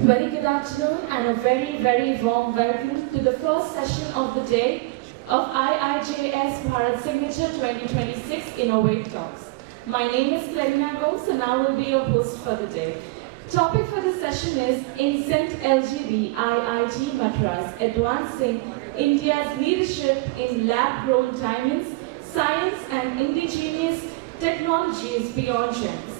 Very good afternoon and a very warm welcome to the first session of the day of IIJS Bharat Signature 2026 Innov8 Talks. My name is Clarina Ghosh and I will be your host for the day. Topic for this session is InCent-LGD IIT Madras, Advancing India's Leadership in Lab-Grown Diamonds, Science and Indigenous Technologies Beyond Gems.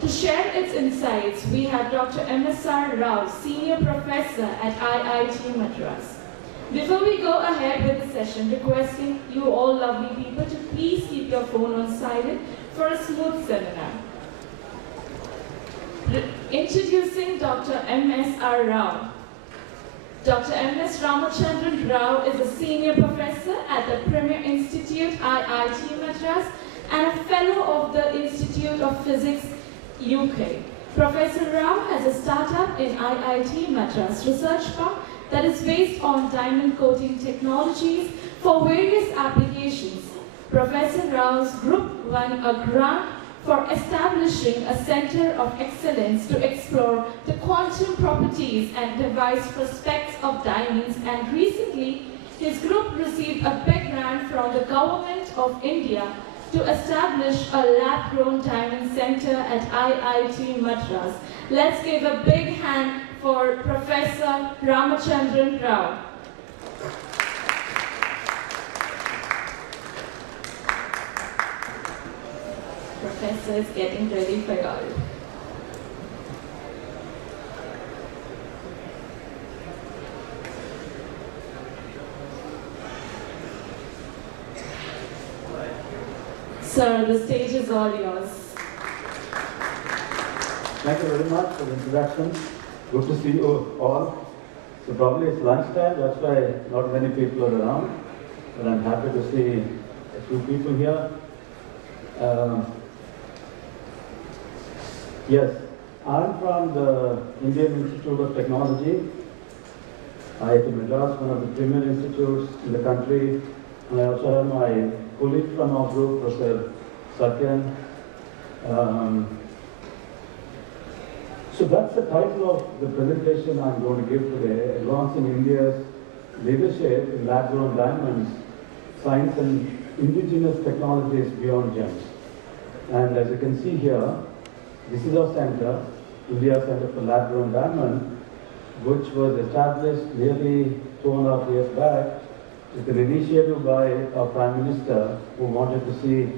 To share its insights, we have Dr. M.S.R. Rao, Senior Professor at IIT Madras. Before we go ahead with the session, requesting you all lovely people to please keep your phone on silent for a smooth seminar. Introducing Dr. M.S.R. Rao. Dr. M.S. Ramachandran Rao is a Senior Professor at the Premier Institute, IIT Madras, and a Fellow of the Institute of Physics, UK. Professor Rao has a startup in IIT Madras Research Park that is based on diamond coating technologies for various applications. Professor Rao's group won a grant for establishing a center of excellence to explore the quantum properties and device prospects of diamonds, and recently his group received a big grant from the Government of India to establish a lab-grown diamond center at IIT Madras. Let's give a big hand for Professor Ramachandran Rao. Professor is getting ready for y'all. Sir, the stage is all yours. Thank you very much for the introduction. Good to see you all. So probably it's lunchtime, that's why not many people are around. But I'm happy to see a few people here. Yes, I'm from the Indian Institute of Technology, IIT Madras, one of the premier institutes in the country. And I also have my colleague from our group, Professor Satyan. So that's the title of the presentation I'm going to give today, Advancing India's Leadership in Lab-Grown Diamonds, Science and Indigenous Technologies Beyond Gems. And as you can see here, this is our center, India Center for Lab-Grown Diamond, which was established nearly 2.5 years back with an initiative by our Prime Minister, who wanted to see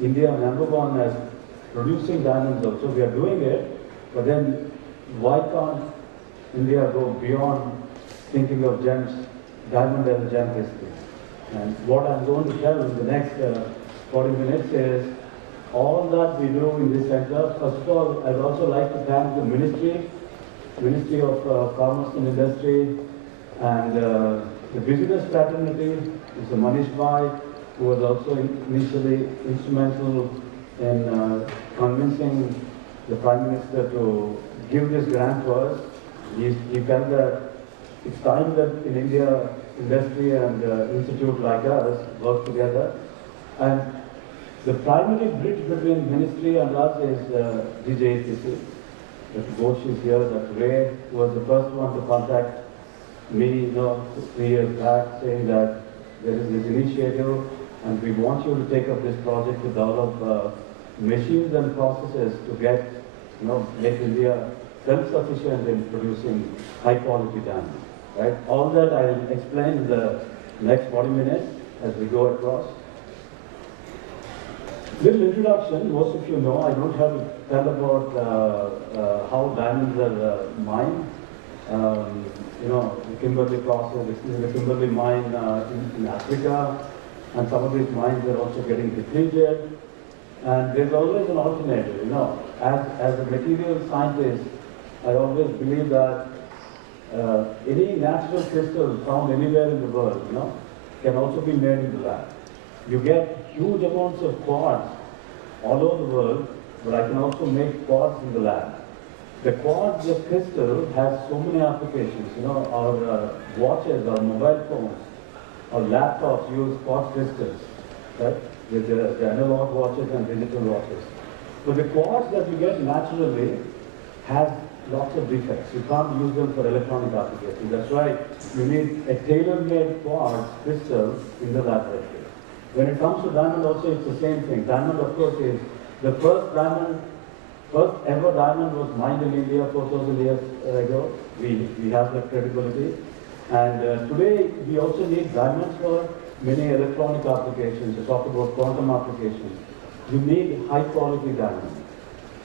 India number one as producing diamonds also. We are doing it, but then why can't India go beyond thinking of gems, diamond as a gem history? And what I'm going to tell in the next 40 minutes is all that we do in this center. First of all, I'd also like to thank the Ministry of Commerce and Industry, and the business fraternity is Manish Bhai, who was also initially instrumental in convincing the Prime Minister to give this grant to us. He felt that it's time that in India, industry and institute like us work together. And the primary bridge between ministry and us is IIJS. Dr. Ghosh is here, Dr. Ray was the first one to contact me, 3 years back, saying that there is this initiative and we want you to take up this project to develop machines and processes to get, make India self-sufficient in producing high-quality diamonds. Right? All that I'll explain in the next 40 minutes as we go across. Little introduction. Most of you know I don't have to tell about how diamonds are mined. The Kimberley process, the Kimberley mine in Africa, and some of these mines are also getting depleted. And there's always an alternative. As a material scientist, I always believe that any natural crystal found anywhere in the world, can also be made in the lab. You get huge amounts of quartz all over the world, but I can also make quartz in the lab. The quartz, the crystal, has so many applications. Our watches, our mobile phones, our laptops use quartz crystals, right? The analog watches and digital watches. But the quartz that you get naturally has lots of defects. You can't use them for electronic applications. That's why you need a tailor-made quartz crystal in the laboratory. When it comes to diamond also, it's the same thing. Diamond, of course, is the first ever diamond was mined in India 4,000 years ago. We have that credibility. And today, we also need diamonds for many electronic applications. You talk about quantum applications. You need high-quality diamond.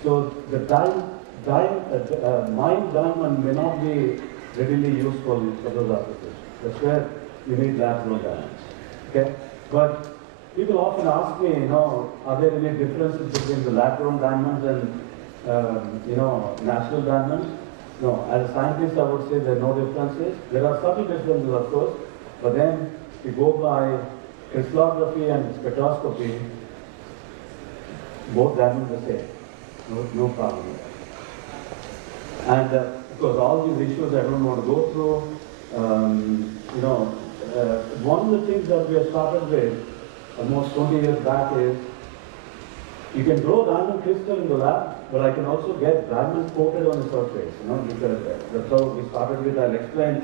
So the mined diamond may not be readily useful for those applications. That's where you need lab-grown diamonds. Okay? But people often ask me, are there any differences between the lab-grown diamonds and, natural diamonds? No, as a scientist, I would say there are no differences. There are subtle differences, of course, but then if you go by crystallography and spectroscopy, both diamonds are the same. No problem. And of course, all these issues I don't want to go through. One of the things that we have started with almost 20 years back is you can grow diamond crystal in the lab, but I can also get diamonds coated on the surface, because that's how we started with. I'll explain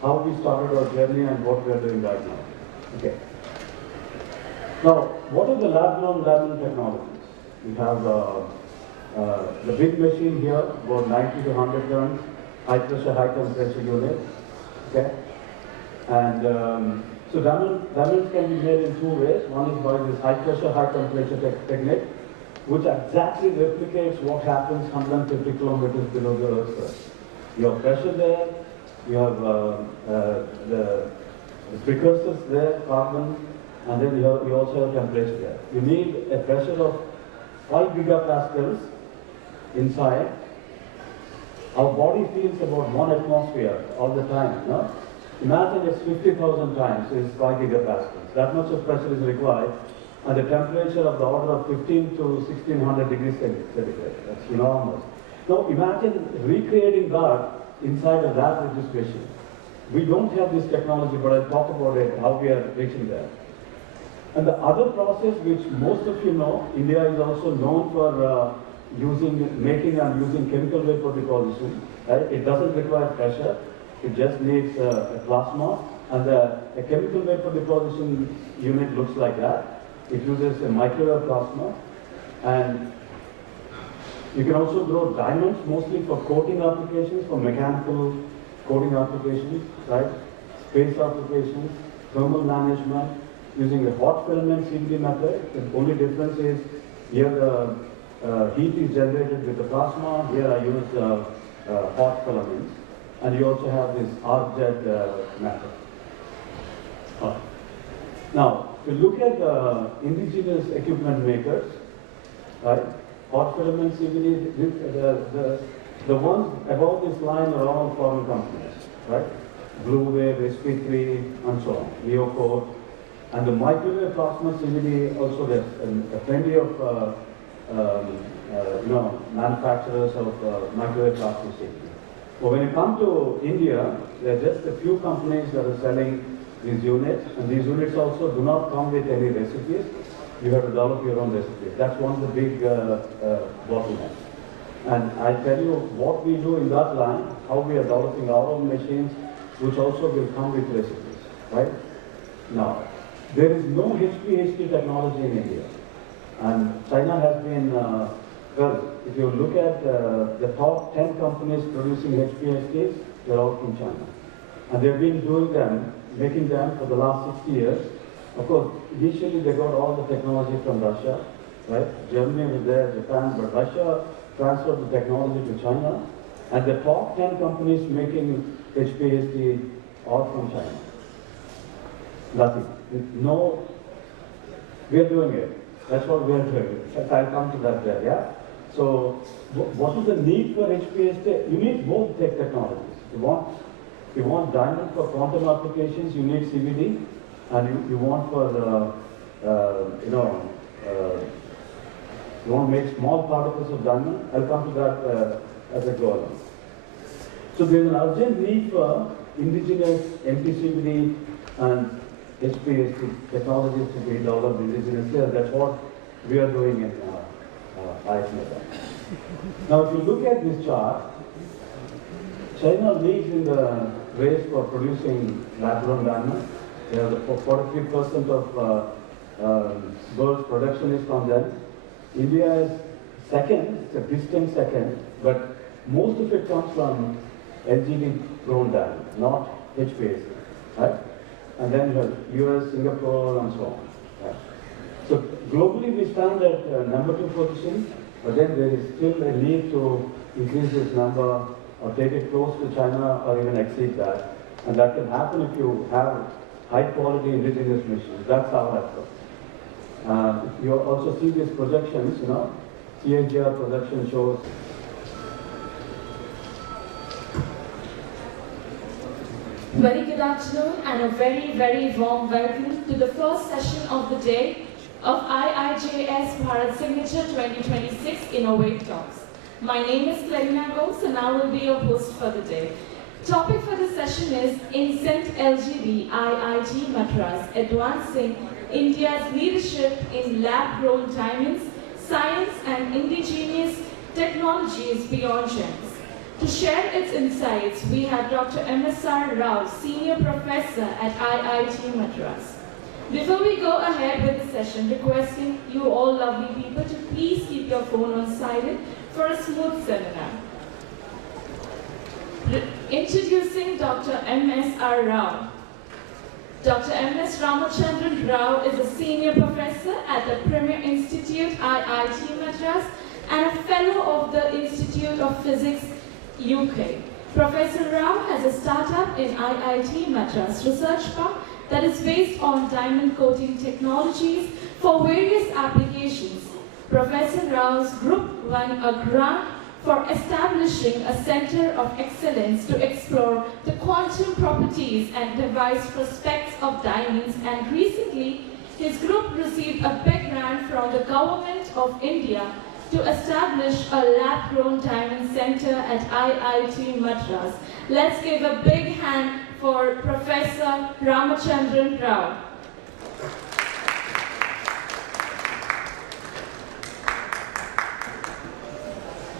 how we started our journey and what we are doing right now. Okay. Now, what are the lab-grown diamond technologies? We have the big machine here, about 90 to 100 tons, high pressure, high temperature unit. Okay. And so diamonds can be made in two ways. One is by this high pressure, high temperature technique, which exactly replicates what happens 150 kilometers below the Earth's surface. You have pressure there, you have the precursors there, carbon, and then you also have temperature there. You need a pressure of 5 gigapascals inside. Our body feels about 1 atmosphere all the time. No? Imagine it's 50,000 times, so it's 5 gigapascals. That much of pressure is required, and the temperature of the order of 15 to 1600 degrees centigrade. That's enormous. Now imagine recreating that inside a lab registration. We don't have this technology, but I'll talk about it, how we are reaching there. And the other process, which most of you know, India is also known for making and using chemical vapor deposition. Right? It doesn't require pressure. It just needs a plasma, and a chemical vapor deposition unit looks like that. It uses a microwave plasma, and you can also grow diamonds mostly for coating applications, for mechanical coating applications, right? Space applications, thermal management, using a hot filament CVD method. The only difference is here the heat is generated with the plasma. Here I use hot filaments. And you also have this arc jet method. Now, if you look at the indigenous equipment makers, right? Hot filament CVD, the ones above this line are all foreign companies, right? Blue Wave, SP3, and so on, Neocoat. And the microwave plasma CVD also there's plenty of manufacturers of microwave plasma CVD. But when you come to India, there are just a few companies that are selling these units, and these units also do not come with any recipes. You have to develop your own recipes. That's one of the big bottlenecks. And I tell you what we do in that line, how we are developing our own machines, which also will come with recipes, right? Now, there is no HPHT technology in India. And China has been, if you look at the top 10 companies producing HPHTs, they're all from China. And they've been doing them, making them for the last 60 years. Of course, initially they got all the technology from Russia, right? Germany was there, Japan, but Russia transferred the technology to China. And the top 10 companies making HPHT are from China. Nothing. No, we are doing it. That's what we are doing. I'll come to that there, yeah? So, what is the need for HPHT? You need both technologies. You want diamond for quantum applications, you need CVD, and you want for, you want to make small particles of diamond. I'll come to that as I go along. So there's an urgent need for indigenous MTCVD and HPHT technologies to be developed indigenously, and that's what we are doing in IIT Madras. Now, if you look at this chart, China leads in the race for producing lab-grown diamonds. They have 43% of world's production is from them. India is second, it's a distant second, but most of it comes from LGD grown diamond, not HPAC, right? And then you have US, Singapore, and so on. Right? So globally we stand at number 2 position, but then there is still a need to increase this number or take it close to China or even exceed that. And that can happen if you have high quality indigenous machines. That's our approach. You also see these projections, CAGR projection shows. Very good afternoon and a very, very warm welcome to the first session of the day of IIJS Bharat Signature 2026 Innov8 Talks. My name is Clarina Ghosh and I will be your host for the day. Topic for the session is InCent-LGD IIT Madras, Advancing India's Leadership in Lab-Grown Diamonds, Science and Indigenous Technologies Beyond Gems. To share its insights, we have Dr. M.S.R. Rao, Senior Professor at IIT Madras. Before we go ahead with the session, requesting you all lovely people to please keep your phone on silent for a smooth seminar. Introducing Dr. M.S.R. Rao. Dr. M.S. Ramachandran Rao is a Senior Professor at the Premier Institute, IIT Madras, and a Fellow of the Institute of Physics, UK. Professor Rao has a startup in IIT Madras Research Park that is based on diamond coating technologies for various applications. Professor Rao's group won a grant for establishing a center of excellence to explore the quantum properties and device prospects of diamonds, and recently his group received a big grant from the Government of India to establish a lab-grown diamond center at IIT Madras. Let's give a big hand for Professor Ramachandran Rao.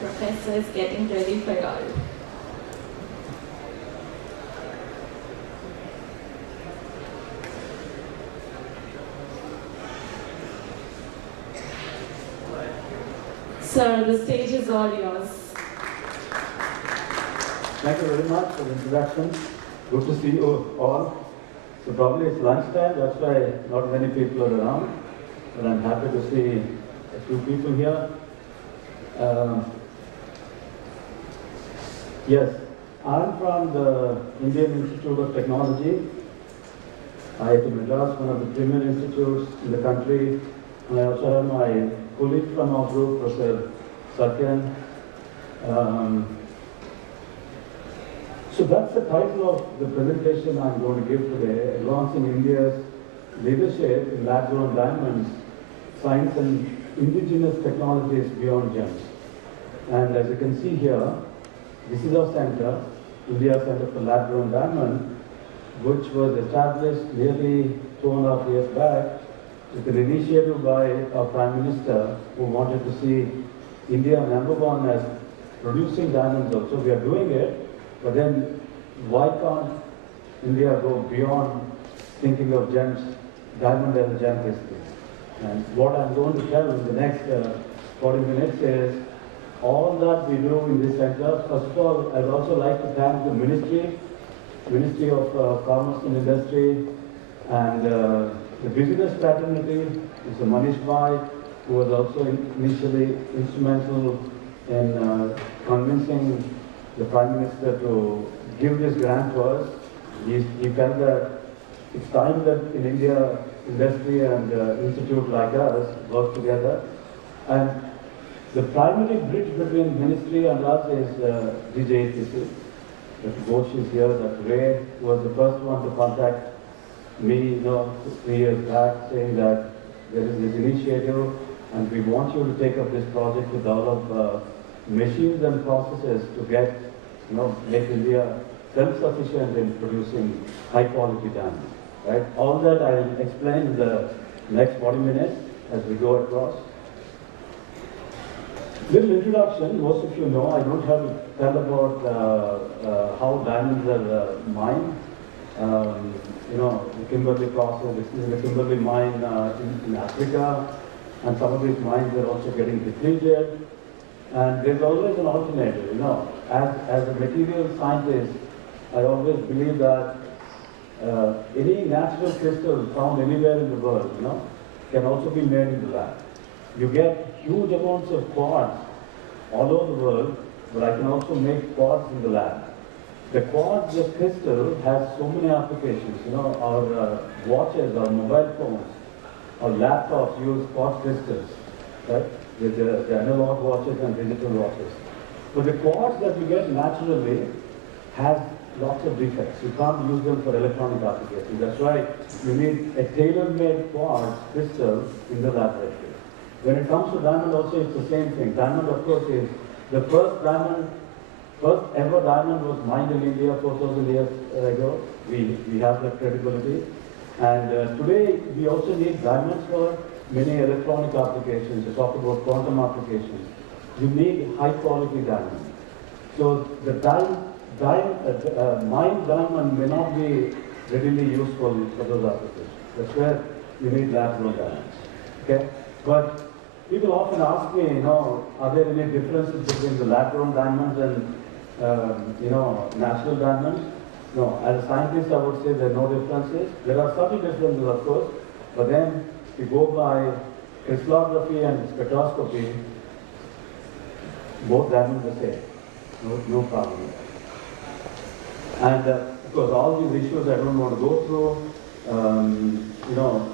Professor is getting ready for you all. Sir, the stage is all yours. Thank you very much for the introduction. Good to see you all. So probably it's lunchtime, that's why not many people are around. But I'm happy to see a few people here. Yes, I'm from the Indian Institute of Technology, IIT Madras, one of the premier institutes in the country. And I also have my colleague from our group, Professor Satyan. So that's the title of the presentation I'm going to give today, Advancing India's Leadership in Lab-Grown Diamonds, Science and Indigenous Technologies Beyond Gems. And as you can see here, this is our center, India Center for Lab-Grown Diamond, which was established nearly 2.5 years back with an initiative by our Prime Minister, who wanted to see India number one as producing diamonds also. We are doing it, but then why can't India go beyond thinking of gems, diamond as a gem history? And what I'm going to tell in the next 40 minutes is all that we do in this center. First of all, I'd also like to thank the Ministry of Commerce and Industry, and the business fraternity, Mr. Manish Bhai, who was also initially instrumental in convincing the Prime Minister to give this grant to us. He felt that it's time that in India, industry and institute like us work together. And the primary bridge between ministry and us is IIJS. Dr. Ghosh is here, Dr. Ray was the first one to contact me 3 years back, saying that there is this initiative and we want you to take up this project to develop machines and processes to get, make India self-sufficient in producing high-quality diamonds. Right? All that I'll explain in the next 40 minutes as we go across. Little introduction, most of you know, I don't have to tell about how diamonds are mined. You know, the Kimberley process, this is the Kimberley mine in Africa, and some of these mines are also getting depleted. And there's always an alternative, you know. As a material scientist, I always believe that any natural crystal found anywhere in the world, you know, can also be made in the lab. You get huge amounts of quartz all over the world, but I can also make quartz in the lab. The quartz, the crystal, has so many applications. You know, our watches, our mobile phones, our laptops use quartz crystals, right? The analog watches and digital watches. But the quartz that you get naturally has lots of defects. You can't use them for electronic applications. That's why you need a tailor-made quartz crystal in the laboratory. When it comes to diamond also, it's the same thing. Diamond, of course, is the first ever diamond was mined in India 4,000 years ago. We have that credibility. And today, we also need diamonds for many electronic applications. You talk about quantum applications. You need high-quality diamond. So the mined diamond may not be readily useful for those applications. That's where you need lab-grown diamonds. Okay? But people often ask me, you know, are there any differences between the lab-grown diamonds and, you know, natural diamonds? No, as a scientist, I would say there are no differences. There are subtle differences, of course, but then if you go by crystallography and spectroscopy, both diamonds are the same. No problem. And of course, all these issues I don't want to go through. You know,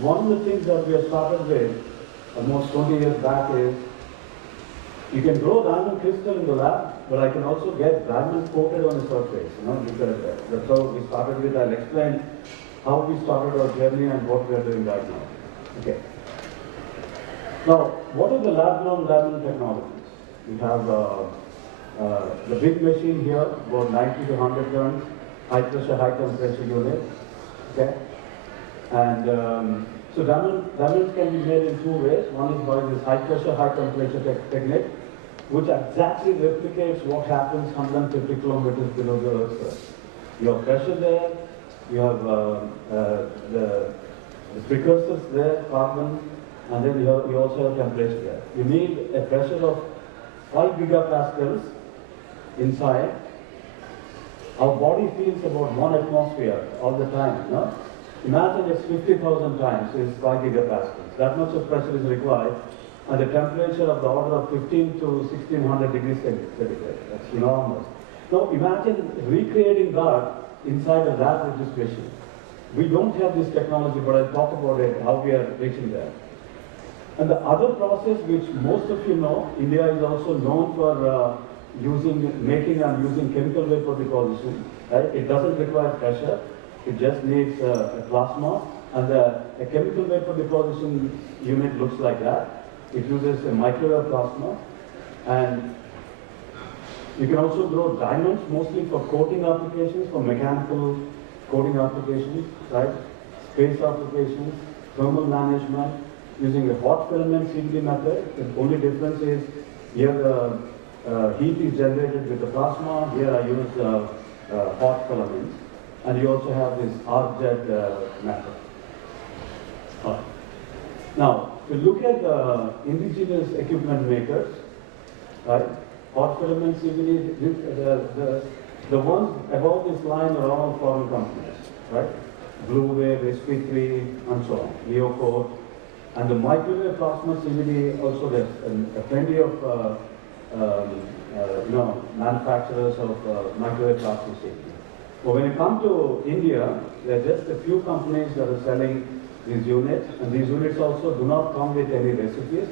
one of the things that we have started with almost 20 years back is you can grow diamond crystal in the lab, but I can also get diamond coated on the surface. You know, because that's how we started with. I'll explain how we started our journey and what we are doing right now. Okay. Now, what are the lab-grown diamond technologies? We have the big machine here, about 90 to 100 tons, high pressure, high temperature unit. Okay. And so diamonds can be made in two ways. One is by this high pressure, high temperature technique, which exactly replicates what happens 150 kilometers below the Earth's surface. You have pressure there, you have the precursors there, carbon, and then you also have temperature there. You need a pressure of 5 gigapascals inside. Our body feels about 1 atmosphere all the time. No? Imagine it's 50,000 times is 5 gigapascals. That much of pressure is required, and the temperature of the order of 15 to 1600 degrees centigrade. That's enormous. Now imagine recreating that inside a lab with this machine. We don't have this technology, but I'll talk about it, how we are reaching there. And the other process, which most of you know, India is also known for making and using chemical vapor deposition. Right? It doesn't require pressure. It just needs a plasma, and a chemical vapor deposition unit looks like that. It uses a microwave plasma, and you can also grow diamonds mostly for coating applications, for mechanical coating applications, right? Space applications, thermal management, using a hot filament CVD method. The only difference is here the heat is generated with the plasma. Here I use hot filaments. And you also have this arc jet method. Now, if you look at the indigenous equipment makers, right? Hot filament CVD, the ones above this line are all foreign companies, right? Blue Wave, SP3, and so on, Neocoat. And the microwave plasma CVD also there's plenty of manufacturers of microwave plasma CVD. But when you come to India, there are just a few companies that are selling these units, and these units also do not come with any recipes.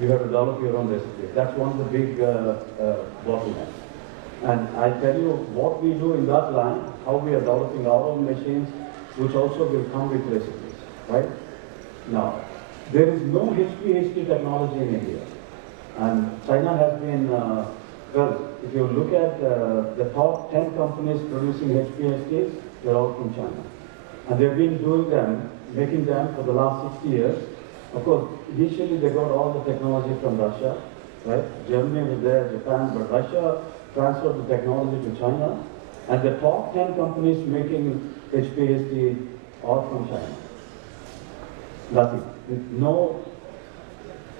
You have to develop your own recipes. That's one of the big bottlenecks. And I tell you what we do in that line, how we are developing our own machines, which also will come with recipes, right? Now, there is no HPHT technology in India. And China has been, if you look at the top 10 companies producing HPHTs, they're all from China. And they've been doing them, making them for the last 60 years. Of course, initially they got all the technology from Russia, right? Germany was there, Japan, but Russia transferred the technology to China. And the top 10 companies making HPSD are from China. Nothing. No,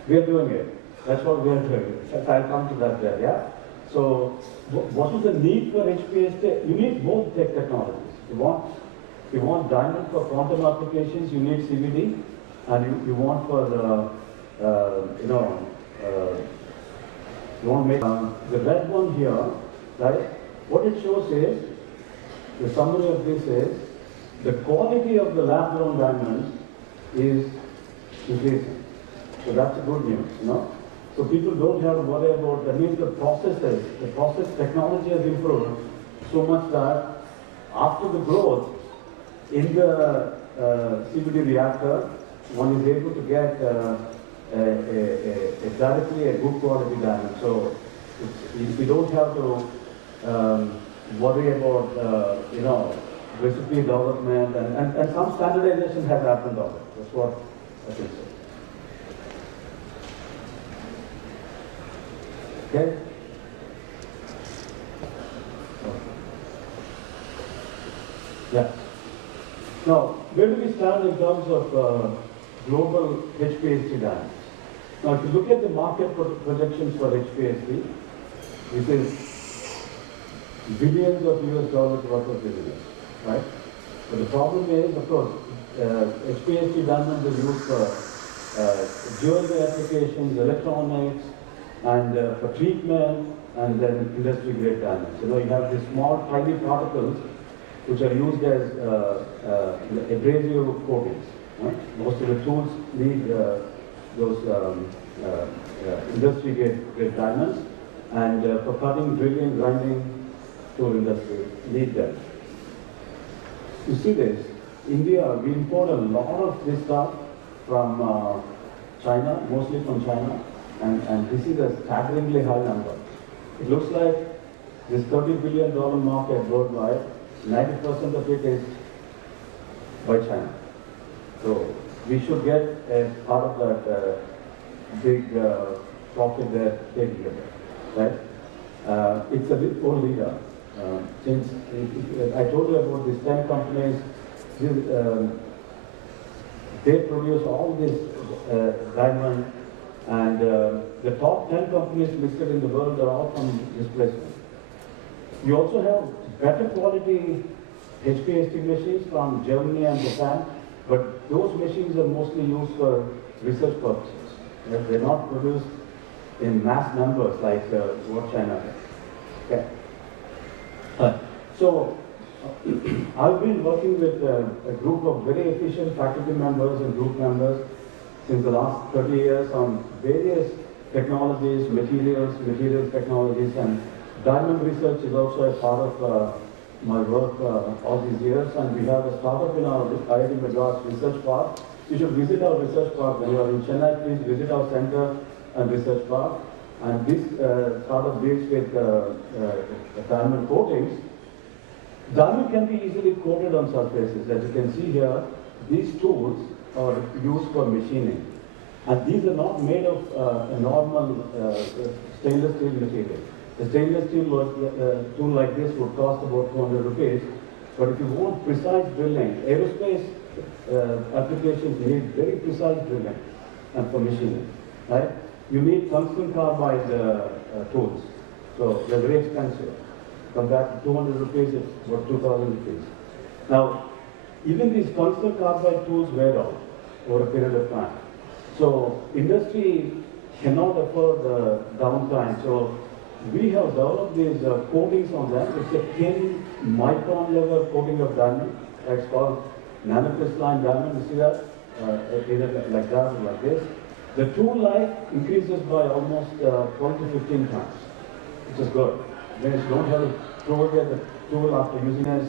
we are doing it. That's what we are doing. I'll come to that there, yeah? So, what is the need for HPSD? You need both technologies. You want diamond for quantum applications, you need CVD, and you want for, you want to make, the red one here, right? What it shows is, the summary of this is, the quality of the lab-grown diamonds is increasing. So that's a good news, you know. So people don't have to worry about, that means the process technology has improved so much that after the growth in the CVD reactor, one is able to get directly a good quality diamond. So we don't have to worry about, recipe development and some standardization has happened on it. That's what I think so. Okay? Yeah. Now, where do we stand in terms of global HPSD diamonds? Now, if you look at the market projections for HPSD, this is billions of US dollars worth of business, right? But the problem is, of course, HPSD diamonds are used for jewelry applications, electronics, and for treatment, and then industry grade diamonds. You know, you have these small, tiny particles which are used as abrasive coatings. Right? Most of the tools need those industry grade diamonds, and for cutting, drilling, grinding, tool industry need them. You see this, India, we import a lot of this stuff from China, mostly from China. And this is a staggeringly high number. It looks like this $30 billion market worldwide, 90% of it is by China. So we should get a part of that big profit they're taking it, right? It's a bit old leader. Since I told you about these 10 companies, they produce all this diamond. And the top 10 companies listed in the world are all from this place. You also have better quality HPSD machines from Germany and Japan, but those machines are mostly used for research purposes. They're not produced in mass numbers like what China does. Okay. So I've been working with a group of very efficient faculty members and group members since the last 30 years on various technologies, materials technologies, and diamond research is also a part of my work all these years. And we have a startup in our IIT Madras research park. You should visit our research park. When you are in Chennai, please visit our center and research park. And this startup deals with diamond coatings. Diamond can be easily coated on surfaces. As you can see here, these tools are used for machining. And these are not made of a normal stainless steel material. A stainless steel tool like this would cost about 200 rupees. But if you want precise drilling, aerospace applications need very precise drilling and for machining, right? You need tungsten carbide tools. So they're very expensive. Compared to 200 rupees, it's about 2,000 rupees. Now, even these tungsten carbide tools wear out over a period of time. So industry cannot afford the downtime. So we have developed these coatings on them. It's a thin micron level coating of diamond. It's called nanocrystalline diamond. You see that? Either like that or like this. The tool life increases by almost 12 to 15 times, which is good. Then you don't have to throw away the tool after using it as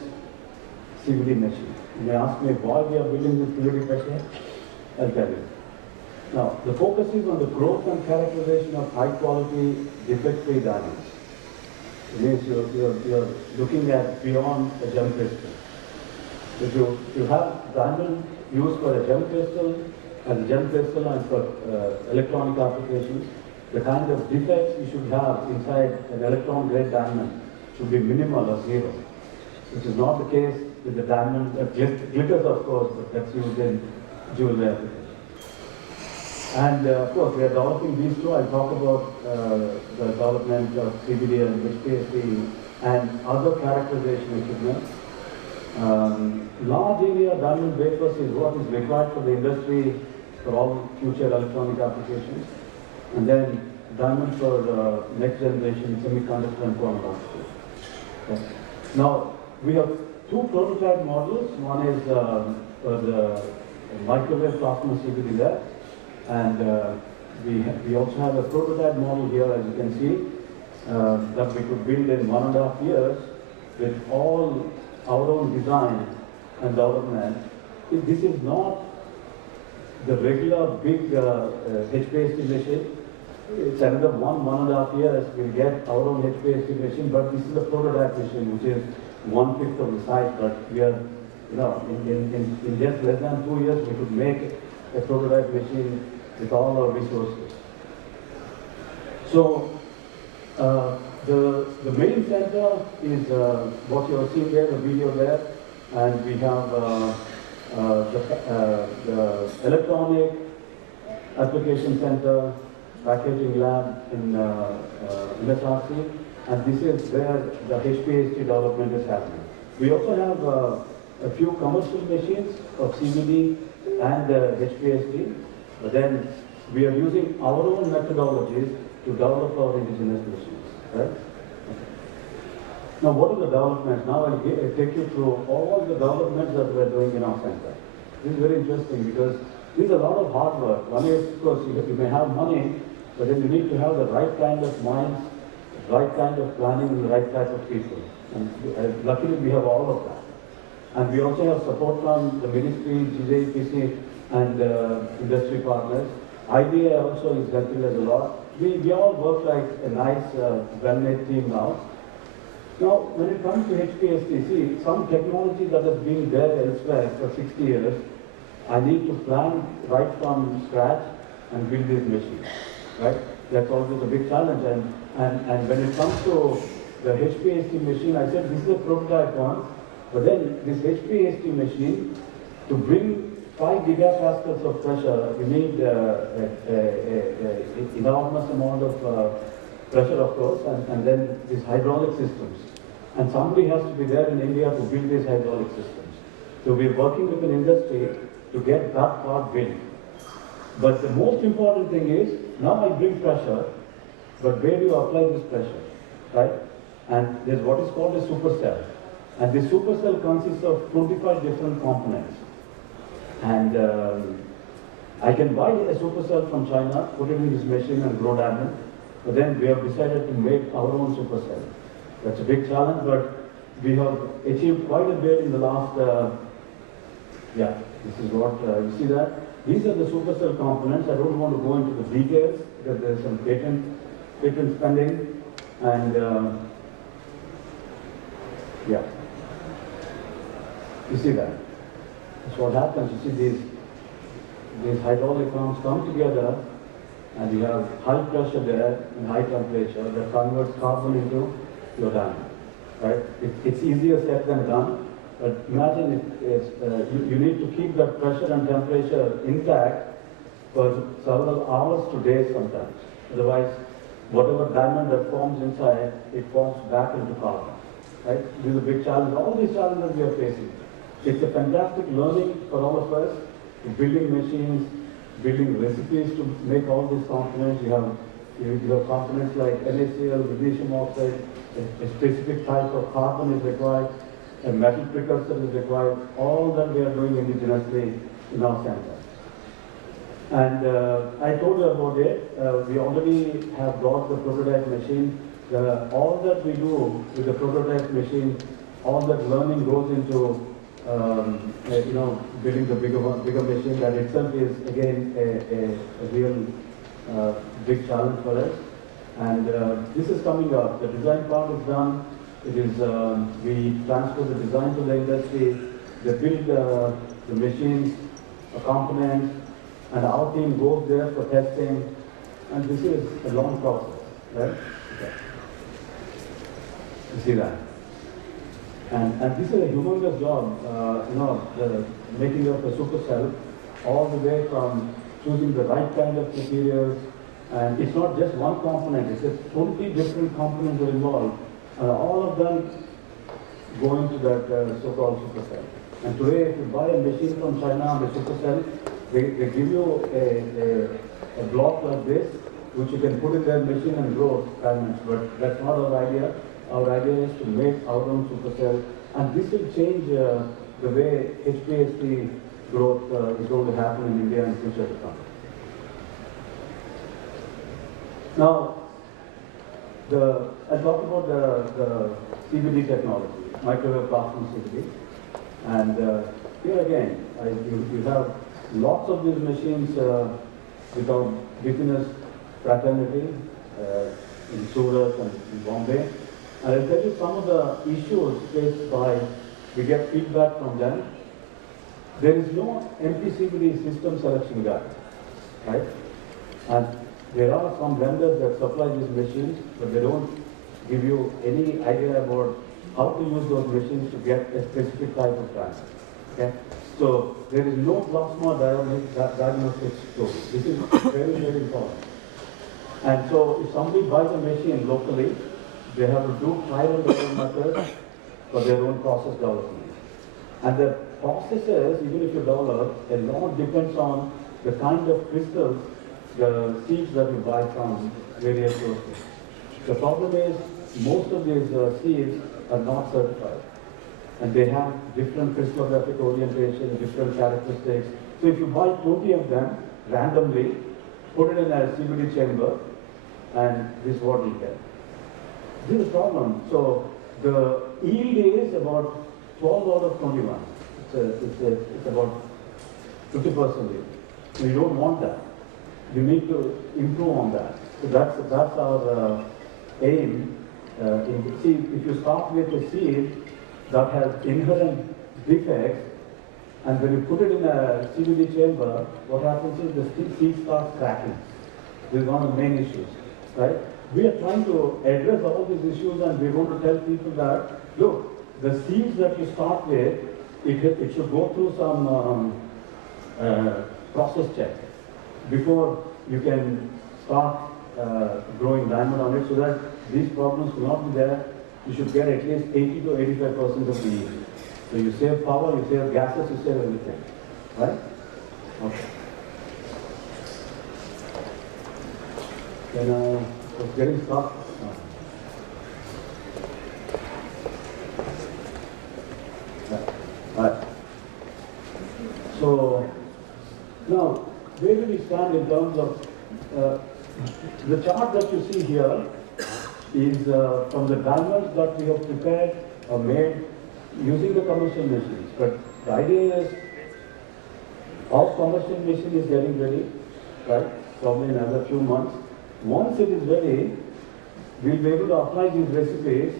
CVD machine. You may ask me why we are building this CVD machine. I'll tell you. Now, the focus is on the growth and characterization of high-quality, defect-free diamonds. It means you're looking at beyond a gem crystal. If you have diamond used for a gem crystal, and for electronic applications, the kind of defects you should have inside an electron-grade diamond should be minimal or zero, which is not the case with the diamond, glitters of course, but that's used in jewelry applications. And of course, we are developing these two. I'll talk about the development of CBD and HPSC and other characterization equipment. Large area diamond wafers is what is required for the industry for all future electronic applications. And then diamond for next generation semiconductor and quantum computers. Okay. Now, we have two prototype models. One is for the microwave plasma CBD there. And we also have a prototype model here, as you can see, that we could build in 1.5 years with all our own design and development. This is not the regular big HPSC machine. It's another 1.5 years we'll get our own HPSC machine, but this is a prototype machine which is 1/5 of the size. But we are, in just less than 2 years we could make a prototype machine with all our resources. So the main center is what you are seeing there, the video there, and we have the electronic application center, packaging lab in MSRC, and this is where the HPSC development is happening. We also have a few commercial machines of CBD and HPSC, but then we are using our own methodologies to develop our indigenous machines. Right? Okay. Now, what are the developments? Now I'll take you through all the developments that we are doing in our center. This is very interesting because this is a lot of hard work. One is, of course, you may have money, but then you need to have the right kind of minds, right kind of planning, and the right type of people. And luckily, we have all of that. And we also have support from the ministry, GJPC, and industry partners. IDA also is helping us a lot. We all work like a nice, well-made team now. Now, when it comes to HPSC, see, some technology that has been there elsewhere for 60 years, I need to plan right from scratch and build these machines, right? That's always a big challenge. And when it comes to the HPSC machine, I said this is a prototype one, but then this HPSC machine, to bring 5 gigapascals of pressure, you need an enormous amount of pressure, of course, and then these hydraulic systems. And somebody has to be there in India to build these hydraulic systems. So we're working with an industry to get that part built. But the most important thing is, now I bring pressure, but where do you apply this pressure, right? And there's what is called a supercell. And this supercell consists of 25 different components. And I can buy a supercell from China, put it in this machine and grow diamond, but then we have decided to make our own supercell. That's a big challenge, but we have achieved quite a bit in the last, this is what, you see that? These are the supercell components. I don't want to go into the details because there's some patent spending, and you see that? That's what happens. You see these hydraulic arms come together, and you have high pressure there and high temperature that converts carbon into your diamond. Right? It's easier said than done, but imagine you need to keep that pressure and temperature intact for several hours to days sometimes. Otherwise, whatever diamond that forms inside, it forms back into carbon. Right? This is a big challenge. All these challenges we are facing. It's a fantastic learning for all of us, building machines, building recipes to make all these components. You have components like NaCl, magnesium oxide, a specific type of carbon is required, a metal precursor is required. All that we are doing indigenously in our center. And I told you about it. We already have got the prototype machine. All that we do with the prototype machine, all that learning goes into building the bigger machine. That itself is again a real big challenge for us. And this is coming up. The design part is done. It is we transfer the design to the industry. They build the machines, the components, and our team goes there for testing. and this is a long process, right? Okay. You see that? And this is a humongous job, the making of a supercell, all the way from choosing the right kind of materials, and it's not just one component, it's a 20 different components are involved, and all of them go into that so-called supercell. And today, if you buy a machine from China on the supercell, they give you a block like this, which you can put in their machine and grow diamonds, but that's not our idea. Our idea is to make our own supercell, and this will change the way HPST growth is going to happen in India in future to come. Now, I talked about the CBD technology, microwave plasma CBD, and here again, you have lots of these machines without business fraternity in Surat and in Bombay. And I'll tell you some of the issues faced by, we get feedback from them. There is no MPCBD system selection guide, right? And there are some vendors that supply these machines, but they don't give you any idea about how to use those machines to get a specific type of diamond, okay? So there is no plasma diagnostics tool. This is very, very important. And so if somebody buys a machine locally, they have to do trial and error methods for their own process development. And the processes, even if you develop, a lot depends on the kind of crystals, the seeds that you buy from various sources. The problem is, most of these seeds are not certified. And they have different crystallographic orientation, different characteristics. So if you buy 20 of them randomly, put it in a CBD chamber, and this is what you get. This is a problem. So the yield is about 12 out of 21. It's about 50% yield. So you don't want that. You need to improve on that. So that's our aim. See, if you start with a seed that has inherent defects, and when you put it in a CBD chamber, what happens is the seed starts cracking. This is one of the main issues, right? We are trying to address all these issues, and we want to tell people that, look, the seeds that you start with, it should go through some process check before you can start growing diamond on it, so that these problems will not be there. You should get at least 80 to 85% of the yield. So you save power, you save gases, you save everything, right? Okay. Then I was getting stuck. Right. So now, where do we stand in terms of the chart that you see here is from the diamonds that we have prepared or made using the commercial machines. But the idea is our commercial machine is getting ready, right? Probably in another few months. Once it is ready, we'll be able to apply these recipes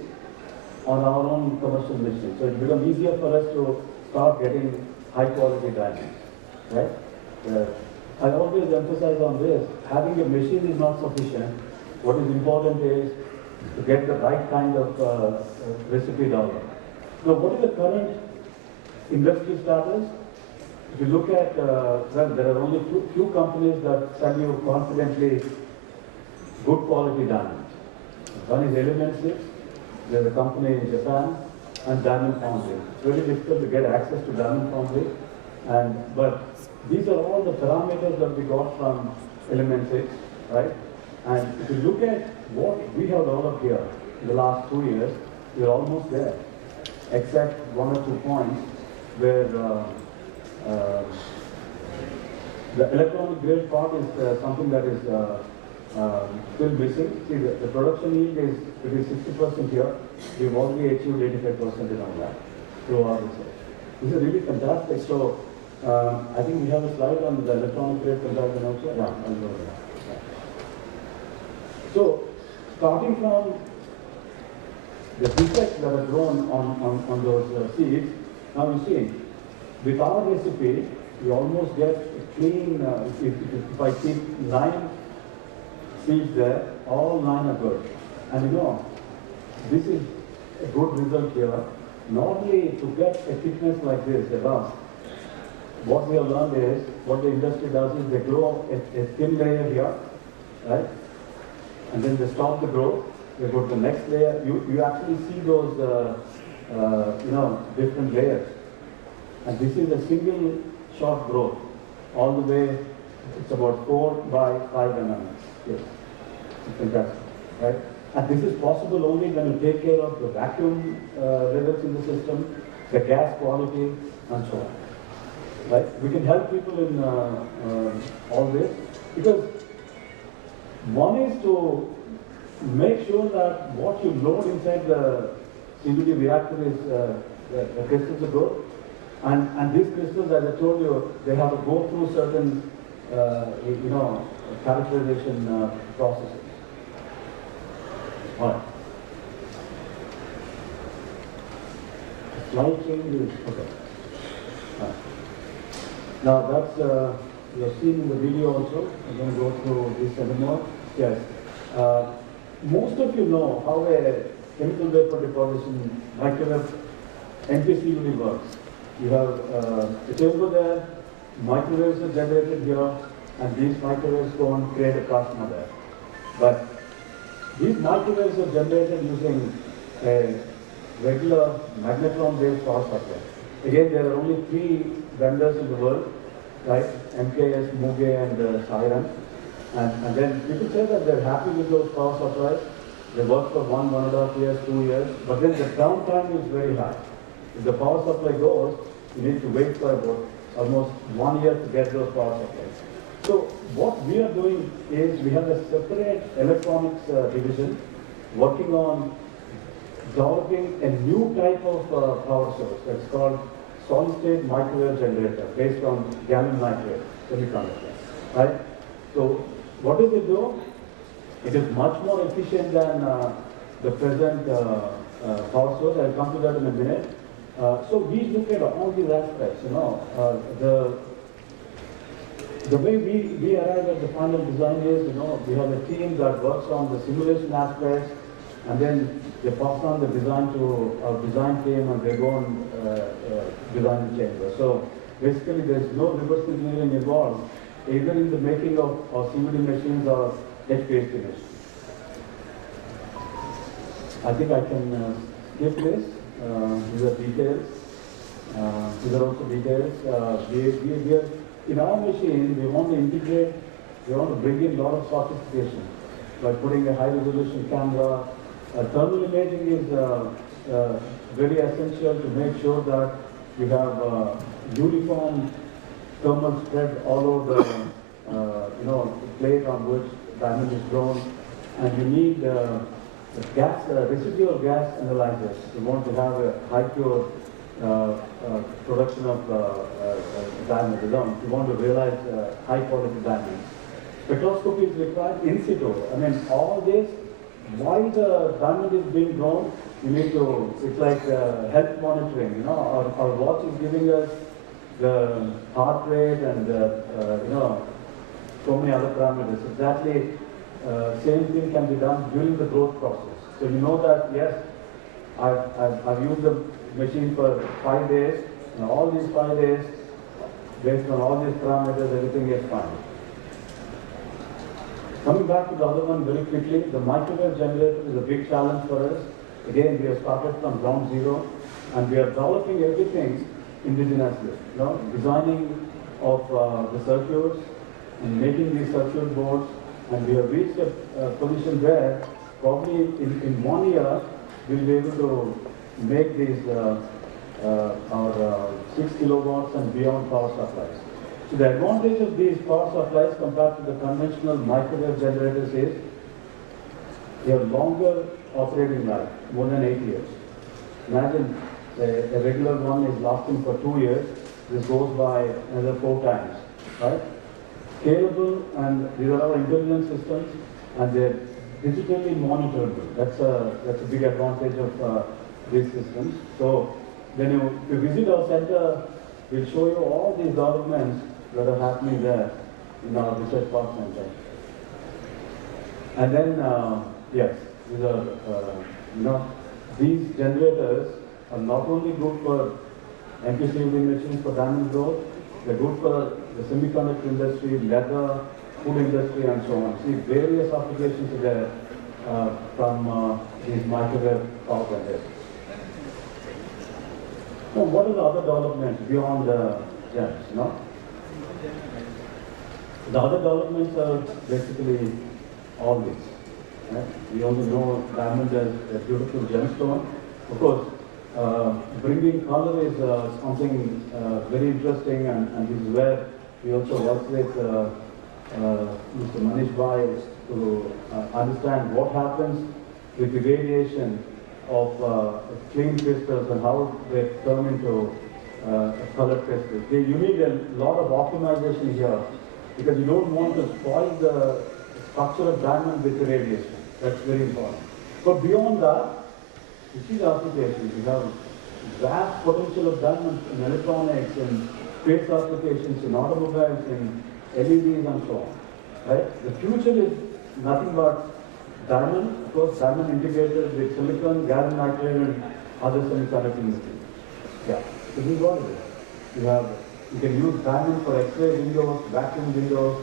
on our own commercial machine. So it becomes easier for us to start getting high quality diamonds, right? I always emphasize on this, having a machine is not sufficient. What is important is to get the right kind of recipe developed. Now, what is the current industry status? If you look at, well, there are only few companies that sell you confidently good quality diamonds. One is Element 6, there's a company in Japan, and Diamond Foundry. It's very difficult to get access to Diamond Foundry, but these are all the parameters that we got from Element 6, right? And if you look at what we have developed here in the last 2 years, we're almost there, except 1 or 2 points where the electronic grade part is something that is still missing. See, the production yield is between 60% here. We've already achieved 85% in our lab through our research. This is really fantastic. So I think we have a slide on the electronic grade comparison also. Yeah, I'll go there. Yeah. So starting from the defects that are grown on those seeds, now you see, with our recipe, we almost get a clean, if I keep 9 seeds there, all 9 are good. And you know, this is a good result here. Normally, to get a thickness like this, the rust, what we have learned is, what the industry does is they grow a thin layer here, right? And then they stop the growth, they go to the next layer. You actually see those, different layers. And this is a single shot growth, all the way, it's about 4 by 5 mm. Yes, it's fantastic, right? And this is possible only when you take care of the vacuum levels in the system, the gas quality, and so on. Right? We can help people in all this, because one is to make sure that what you load inside the CBD reactor is the crystals are good, and these crystals, as I told you, they have to go through certain characterization processes. All right. Slide change is okay. Right. Now that's you have seen in the video also. I'm going to go through this anymore. Yes. Most of you know how a chemical vapor deposition microwave NPCUD works. You have a chamber there, microwaves are generated here, and these microwaves go and create a plasma there. But these microwaves are generated using a regular magnetron-based power supply. Again, there are only 3 vendors in the world, right? MKS, Muge, and Siren. And then people say that they're happy with those power supplies. They work for 1.5 years, 2 years, but then the downtime is very high. If the power supply goes, you need to wait for about almost 1 year to get those power supplies. So what we are doing is we have a separate electronics division working on developing a new type of power source that's called solid-state microwave generator based on gallium nitride semiconductor, right? So what does it do? It is much more efficient than the present power source. I'll come to that in a minute. So we look at all these aspects, the way we arrive at the final design is, we have a team that works on the simulation aspects, and then they pass on the design to our design team, and they go and design the chamber. So basically, there's no reverse engineering involved, either in the making of CVD machines or HPHT machines. I think I can skip this. These are details. These are also details. We are, in our machine, we want to integrate, we want to bring in a lot of sophistication by putting a high-resolution camera. Thermal imaging is very essential to make sure that you have uniform thermal spread all over the plate on which diamond is grown, and you need residual gas analyzers. You want to have a high pure production of diamond. You want to realize high quality diamonds. Spectroscopy is required in situ. I mean, all this, while the diamond is being grown, you need to, it's like health monitoring, our watch is giving us the heart rate and so many other parameters. Exactly, same thing can be done during the growth process. So you know that, yes, I've used the machine for 5 days, and all these 5 days, based on all these parameters, everything is fine. Coming back to the other one very quickly, the microwave generator is a big challenge for us. Again, we have started from ground zero, and we are developing everything indigenously. Designing of the circuits and making these circuit boards, and we have reached a position where probably in 1 year we'll be able to make these our 6 kilowatts and beyond power supplies. So the advantage of these power supplies compared to the conventional microwave generators is they have longer operating life, more than 8 years. Imagine a regular one is lasting for 2 years. This goes by another 4 times, right? Scalable, and these are our intelligent systems, and they're digitally monitorable. That's a big advantage of these systems. So when you visit our center, we'll show you all these developments that are happening there in our research park center. And then, yes, these are, these generators are not only good for MPCV machines for diamond growth, they're good for the semiconductor industry, leather, food industry, and so on. See, various applications are there from these microwave power plants. Now, what are the other developments beyond gems, The other developments are basically all these. Right? We only know diamond as a beautiful gemstone. Of course, bringing color is something very interesting, and this is where we also work with Mr. Manish Bhai to understand what happens with the radiation of clean crystals and how they turn into colored crystals. You need a lot of optimization here because you don't want to spoil the structure of diamond with the radiation. That's very important. But beyond that, you see the applications. You have vast potential of diamonds in electronics, in space applications, in automobiles, in LEDs and so on. Right? The future is nothing but diamond, of course, diamond integrated with silicon, gallium nitride, and other semiconductor materials. Yeah. So this is what it is. You can use diamond for X-ray windows, vacuum windows,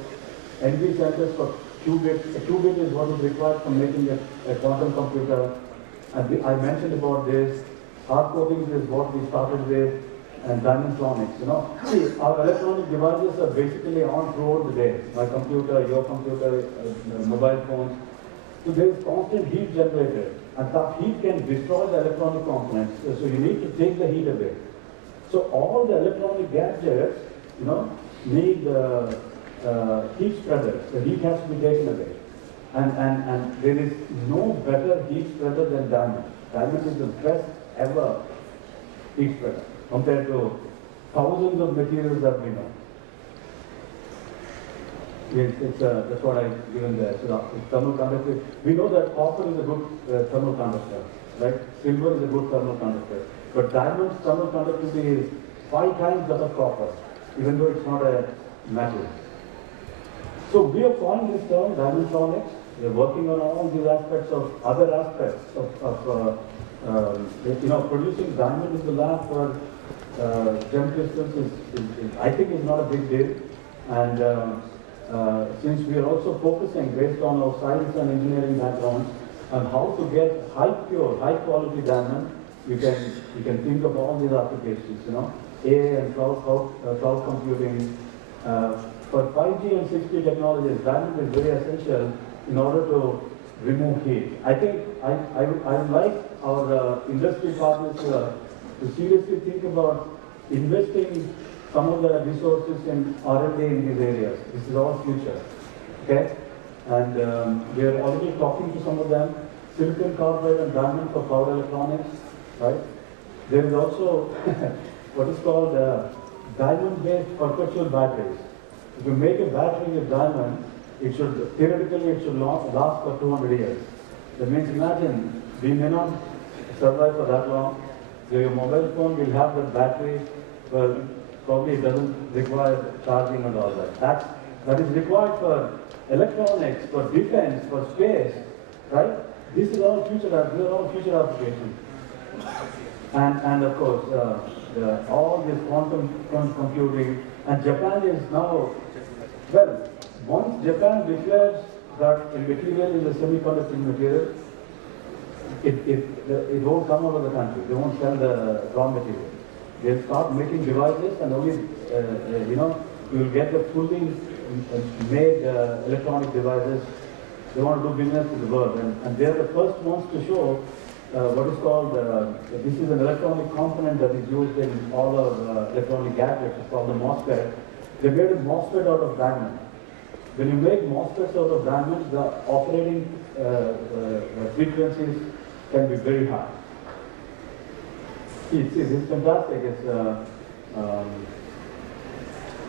NV centers for qubits. A qubit is what is required for making a quantum computer. And I mentioned about this. Hard coatings is what we started with, and diamond tronics. See, our electronic devices are basically on throughout the day. My computer, your computer, mobile phones. So there is constant heat generated, and that heat can destroy the electronic components. So you need to take the heat away. So all the electronic gadgets, need heat spreaders. The heat has to be taken away. And there is no better heat spreader than diamond. Diamond is the best ever heat spreader compared to thousands of materials that we know. That's what I've given there. So it's thermal conductivity. We know that copper is a good thermal conductor, right? Silver is a good thermal conductor. But diamond's thermal conductivity is 5 times that of copper, even though it's not a metal. So we are calling this term diamond tronics. We are working on all these aspects of other aspects of producing diamond in the lab for gem crystals I think is not a big deal. And since we are also focusing based on our science and engineering backgrounds on how to get high pure, high quality diamond, you can think of all these applications, AI and cloud computing. For 5G and 6G technologies, diamond is very essential in order to remove heat. I think I would like our industry partners to seriously think about investing some of the resources in R&D in these areas. This is our future, okay? And we are already talking to some of them. Silicon carbide and diamond for power electronics, right? There is also what is called diamond-based perpetual batteries. If you make a battery with diamond, theoretically it should last for 200 years. That means imagine, we may not survive for that long. So your mobile phone will have that battery, but probably it doesn't require charging and all that. That is required for electronics, for defense, for space, right? These are all future applications. And of course, all this quantum computing. And Japan is now, well, once Japan declares that a material is a semiconductor material, it won't come out of the country. They won't sell the raw material. They'll start making devices, and only, you will get the fully made electronic devices. They want to do business with the world, and they're the first ones to show what is called, this is an electronic component that is used in all our electronic gadgets. It's called the MOSFET. They made a MOSFET out of diamond. When you make MOSFETs out of diamond, the operating frequencies can be very high. See, this is fantastic. It's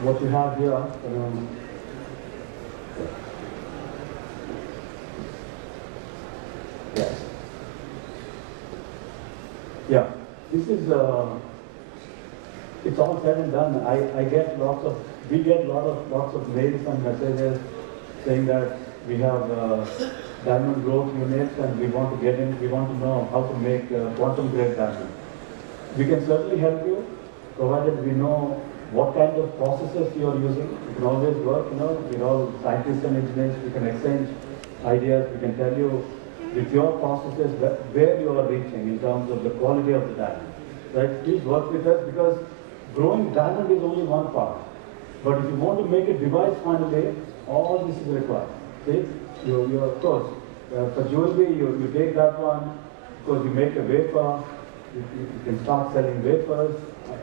what you have here. Yes. Yeah. This is. It's all said and done. We get lots of mails and messages saying that we have diamond growth units, and we want to know how to make quantum grade diamond. We can certainly help you, provided we know what kind of processes you are using. We can always work, we're all scientists and engineers, we can exchange ideas, we can tell you with your processes where you are reaching in terms of the quality of the diamond. Right? Please work with us, because growing diamond is only one part. But if you want to make a device finally, all this is required. See, you of course, for jewelry, you take that one, because you make a wafer, you can start selling wafers,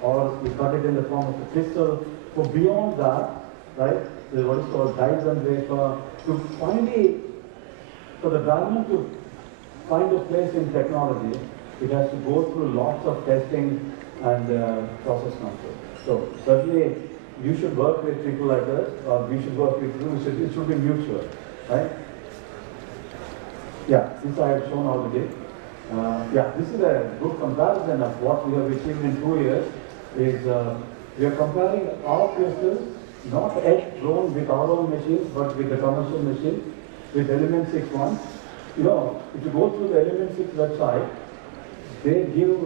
or you cut it in the form of a crystal. So beyond that, right, there's what is called dies and wafer. To finally, for the diamond to find a place in technology, it has to go through lots of testing and process control. So certainly, you should work with people like us, or we should work with you. It should be mutual, right? Yeah, this I have shown already. Yeah, this is a good comparison of what we have achieved in 2 years. We are comparing our crystals, not yet grown with our own machines, but with the commercial machine, with Element 6 one. If you go through the Element 6 website, they give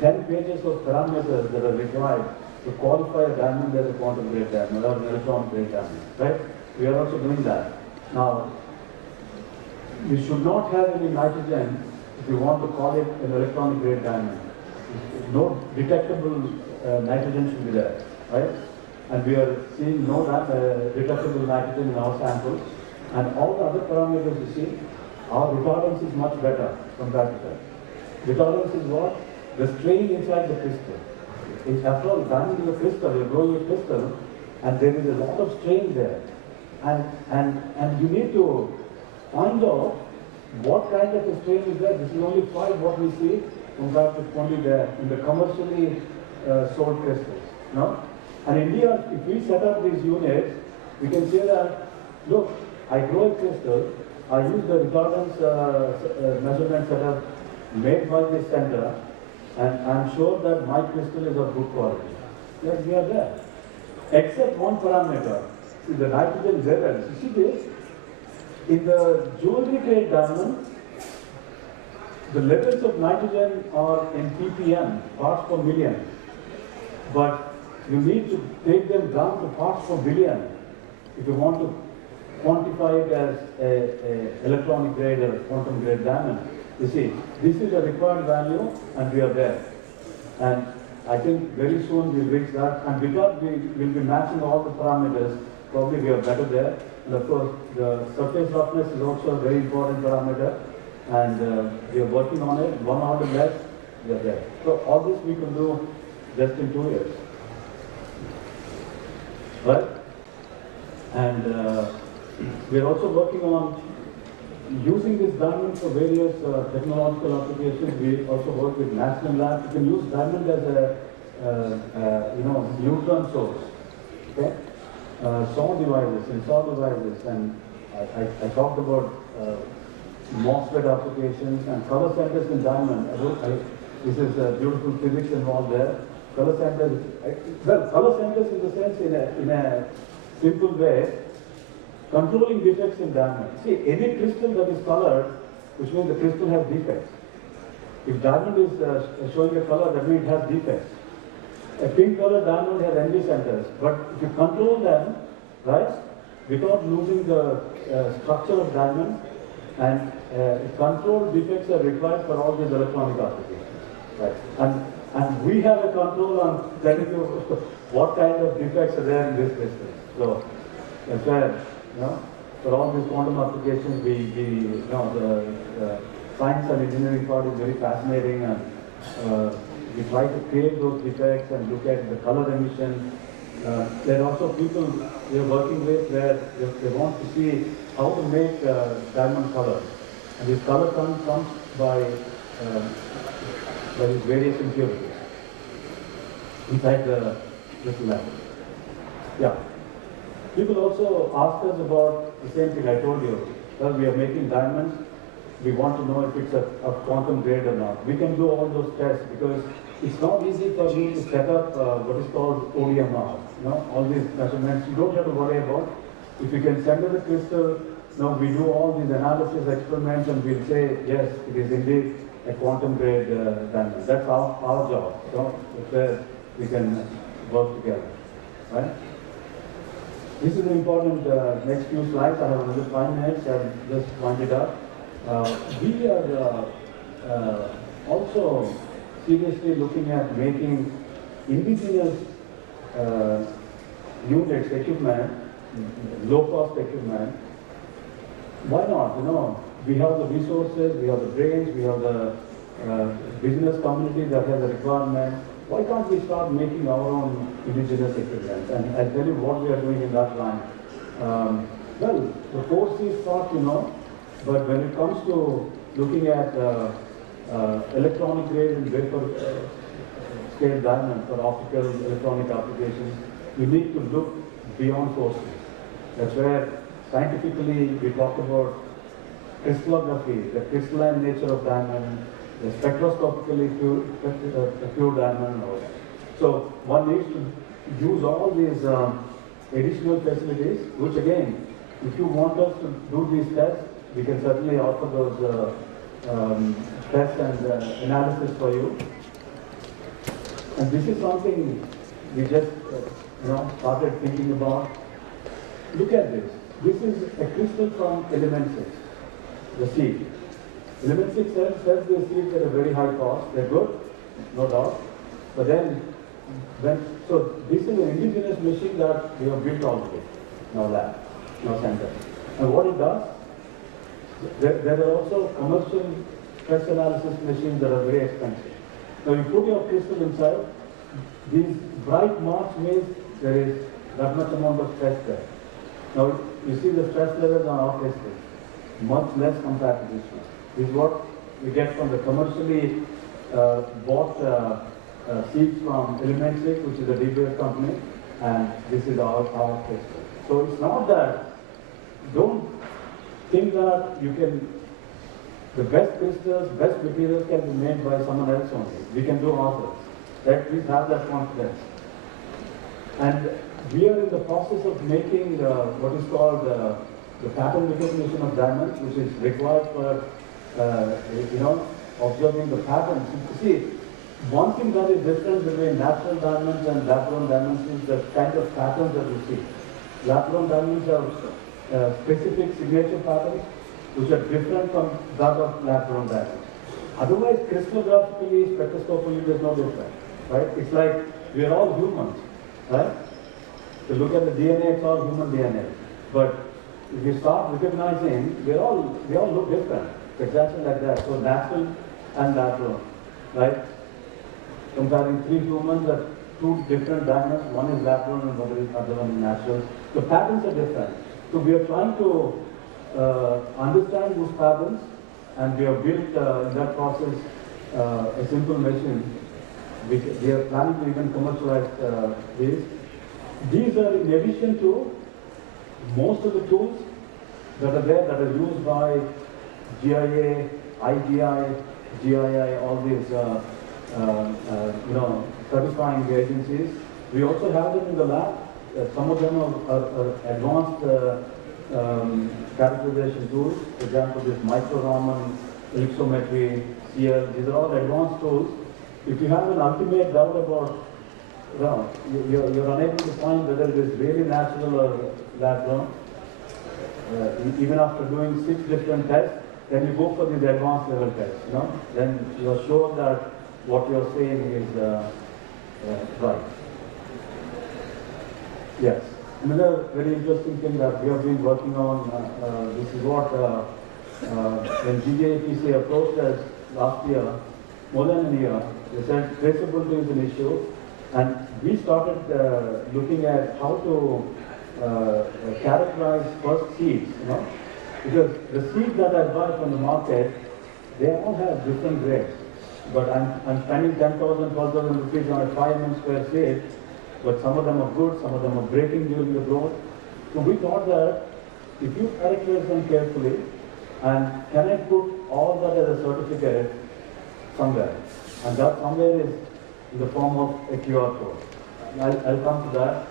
10 pages of parameters that are required to qualify a diamond as a quantum grade diamond or an electron grade diamond, right? We are also doing that. Now, you should not have any nitrogen if you want to call it an electronic grade diamond. No detectable nitrogen should be there, right? And we are seeing no detectable nitrogen in our samples. And all the other parameters you see, our retardance is much better compared to that. Retardance is what? The strain inside the crystal. After all, diamond is a crystal, you're growing a crystal, and there is a lot of strain there. And you need to find out what kind of a strain is there. This is only 5 what we see compared to 20 there in the commercially sold crystals. No? And in India, if we set up these units, we can say that, look, I grow a crystal, I use the retardance measurement setup made by this center, and I'm sure that my crystal is of good quality. Yes, we are there. Except one parameter, is the nitrogen levels. You see this? In the jewelry grade diamond, the levels of nitrogen are in ppm, parts per million. But you need to take them down to parts per billion if you want to quantify it as a electronic grade or quantum grade diamond. You see, this is a required value, and we are there. And I think very soon we'll reach that. And because we will be matching all the parameters, probably we are better there. And of course, the surface roughness is also a very important parameter. And we are working on it. 1 order less, we are there. So all this we can do just in 2 years. Right? And we are also working on using this diamond for various technological applications. We also work with national labs. You can use diamond as a neutron source. Okay? SAW devices and SAW devices, and I talked about MOSFET applications and color centers in diamond. This is beautiful physics involved there. Color centers, color centers in the sense, in a simple way, controlling defects in diamond. See, any crystal that is colored, which means the crystal has defects. If diamond is showing a color, that means it has defects. A pink colored diamond has envy centers, but if you control them, right, without losing the structure of diamond, and control defects are required for all these electronic applications, right? And we have a control on telling you what kind of defects are there in this crystal. So that's why, for all these quantum applications, the science and engineering part is very fascinating, and we try to create those defects and look at the color emission. There are also people we are working with where they want to see how to make diamond color. And this color comes by these various impurities inside the crystal lab. Yeah. People also ask us about the same thing I told you. Well, we are making diamonds. We want to know if it's a quantum grade or not. We can do all those tests because it's not easy for you to set up what is called ODMR. All these measurements you don't have to worry about. If you can send us a crystal, Now we do all these analysis experiments and we'll say, yes, it is indeed a quantum grade diamond. That's our job. So it's where we can work together, right? This is an important next few slides. I have another 5 minutes. I'll just point it out. We are also seriously looking at making indigenous units, equipment, low-cost equipment. Why not? You know, we have the resources, we have the brains, we have the business community that has a requirement. Why can't we start making our own indigenous equipment? And I'll tell you what we are doing in that line. Well, the course is taught, you know, but when it comes to looking at electronic grade and wafer scale diamond for optical electronic applications, we need to look beyond courses. That's where scientifically we talk about crystallography, the crystalline nature of diamond, the spectroscopically pure diamond. So one needs to use all these additional facilities, which again, if you want us to do these tests, we can certainly offer those tests and analysis for you. And this is something we just started thinking about. Look at this. This is a crystal from element 6, the seed. Element 6 sells these seeds at a very high cost. They're good, no doubt. But then, so this is an indigenous machine that we have built already in our lab, in our center. And what it does, there are also commercial stress analysis machines that are very expensive. Now you put your crystal inside, these bright marks means there is that much amount of stress there. Now you see the stress levels on our crystal, much less compared to this one. This is what we get from the commercially bought seeds from Element 6, which is a DBS company, and this is our crystal. So it's not that, don't think that you can, the best crystals, best materials can be made by someone else only. We can do ourselves. Right? Please have that confidence. And we are in the process of making what is called the pattern recognition of diamonds, which is required for observing the patterns. See, one thing that is different between natural diamonds and lab-grown diamonds is the kind of patterns that you see. Lab-grown diamonds have specific signature patterns which are different from that of lab-grown diamonds. Otherwise, crystallographically, spectroscopically, there's no difference, right? It's like we are all humans, right? To look at the DNA, it's all human DNA. But if you start recognizing, we all look different. It's exactly like that. So natural and lab-grown, right? Comparing 3 humans at 2 different diamonds, one is lab-grown and the other one is natural. The patterns are different. So we are trying to understand those patterns, and we have built in that process a simple machine. We are planning to even commercialize these. These are in addition to most of the tools that are there that are used by GIA, IGI, GII, all these certifying agencies. We also have them in the lab. Some of them are advanced characterization tools. For example, this micro-Raman, ellipsometry, CL, these are all advanced tools. If you have an ultimate doubt about, you're unable to find whether it is really natural or lab-grown, even after doing 6 different tests, then you go for these advanced level tests, then you are sure that what you're saying is right. Yes. Another very interesting thing that we have been working on, this is what when GJPC approached us last year, more than a year, they said traceability is an issue, and we started looking at how to characterize first seeds, because the seeds that I buy from the market, they all have different grades. But I'm spending 10,000, 12,000 rupees on a 5 mm square seed, but some of them are good, some of them are breaking during the growth. So we thought that if you characterize them carefully, and can I put all that as a certificate somewhere? And that somewhere is in the form of a QR code. I'll come to that.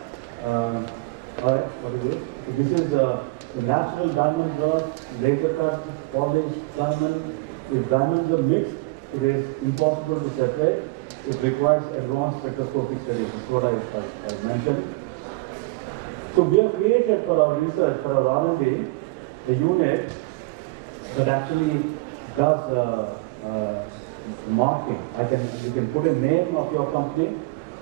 All right, what is it? So this is The natural diamond rods, laser cut, polished diamond. If diamonds are mixed, it is impossible to separate. It requires advanced spectroscopic studies. This is what I mentioned. So we have created for our research, for our R&D, a unit that actually does marking. You can put a name of your company,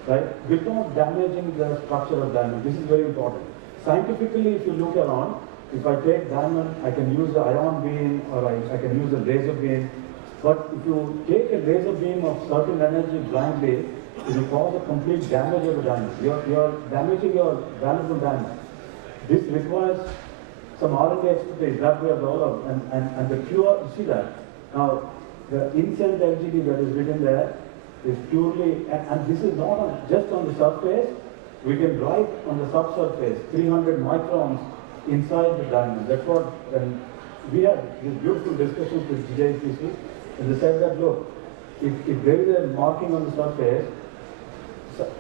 right, without damaging the structure of diamond. This is very important. Scientifically, if you look around, if I take diamond, I can use an ion beam or I can use a laser beam. But if you take a laser beam of certain energy blindly, it will cause a complete damage of the diamond. You're damaging your valuable diamond. This requires some R&D expertise that we have developed, and the cure, you see that. Now, the InCent-LGD that is written there is purely, and this is not just on the surface, we can write on the subsurface 300 microns inside the diamond. That's what, and we had these beautiful discussions with IIJS, and they said that, look, if there is a marking on the surface,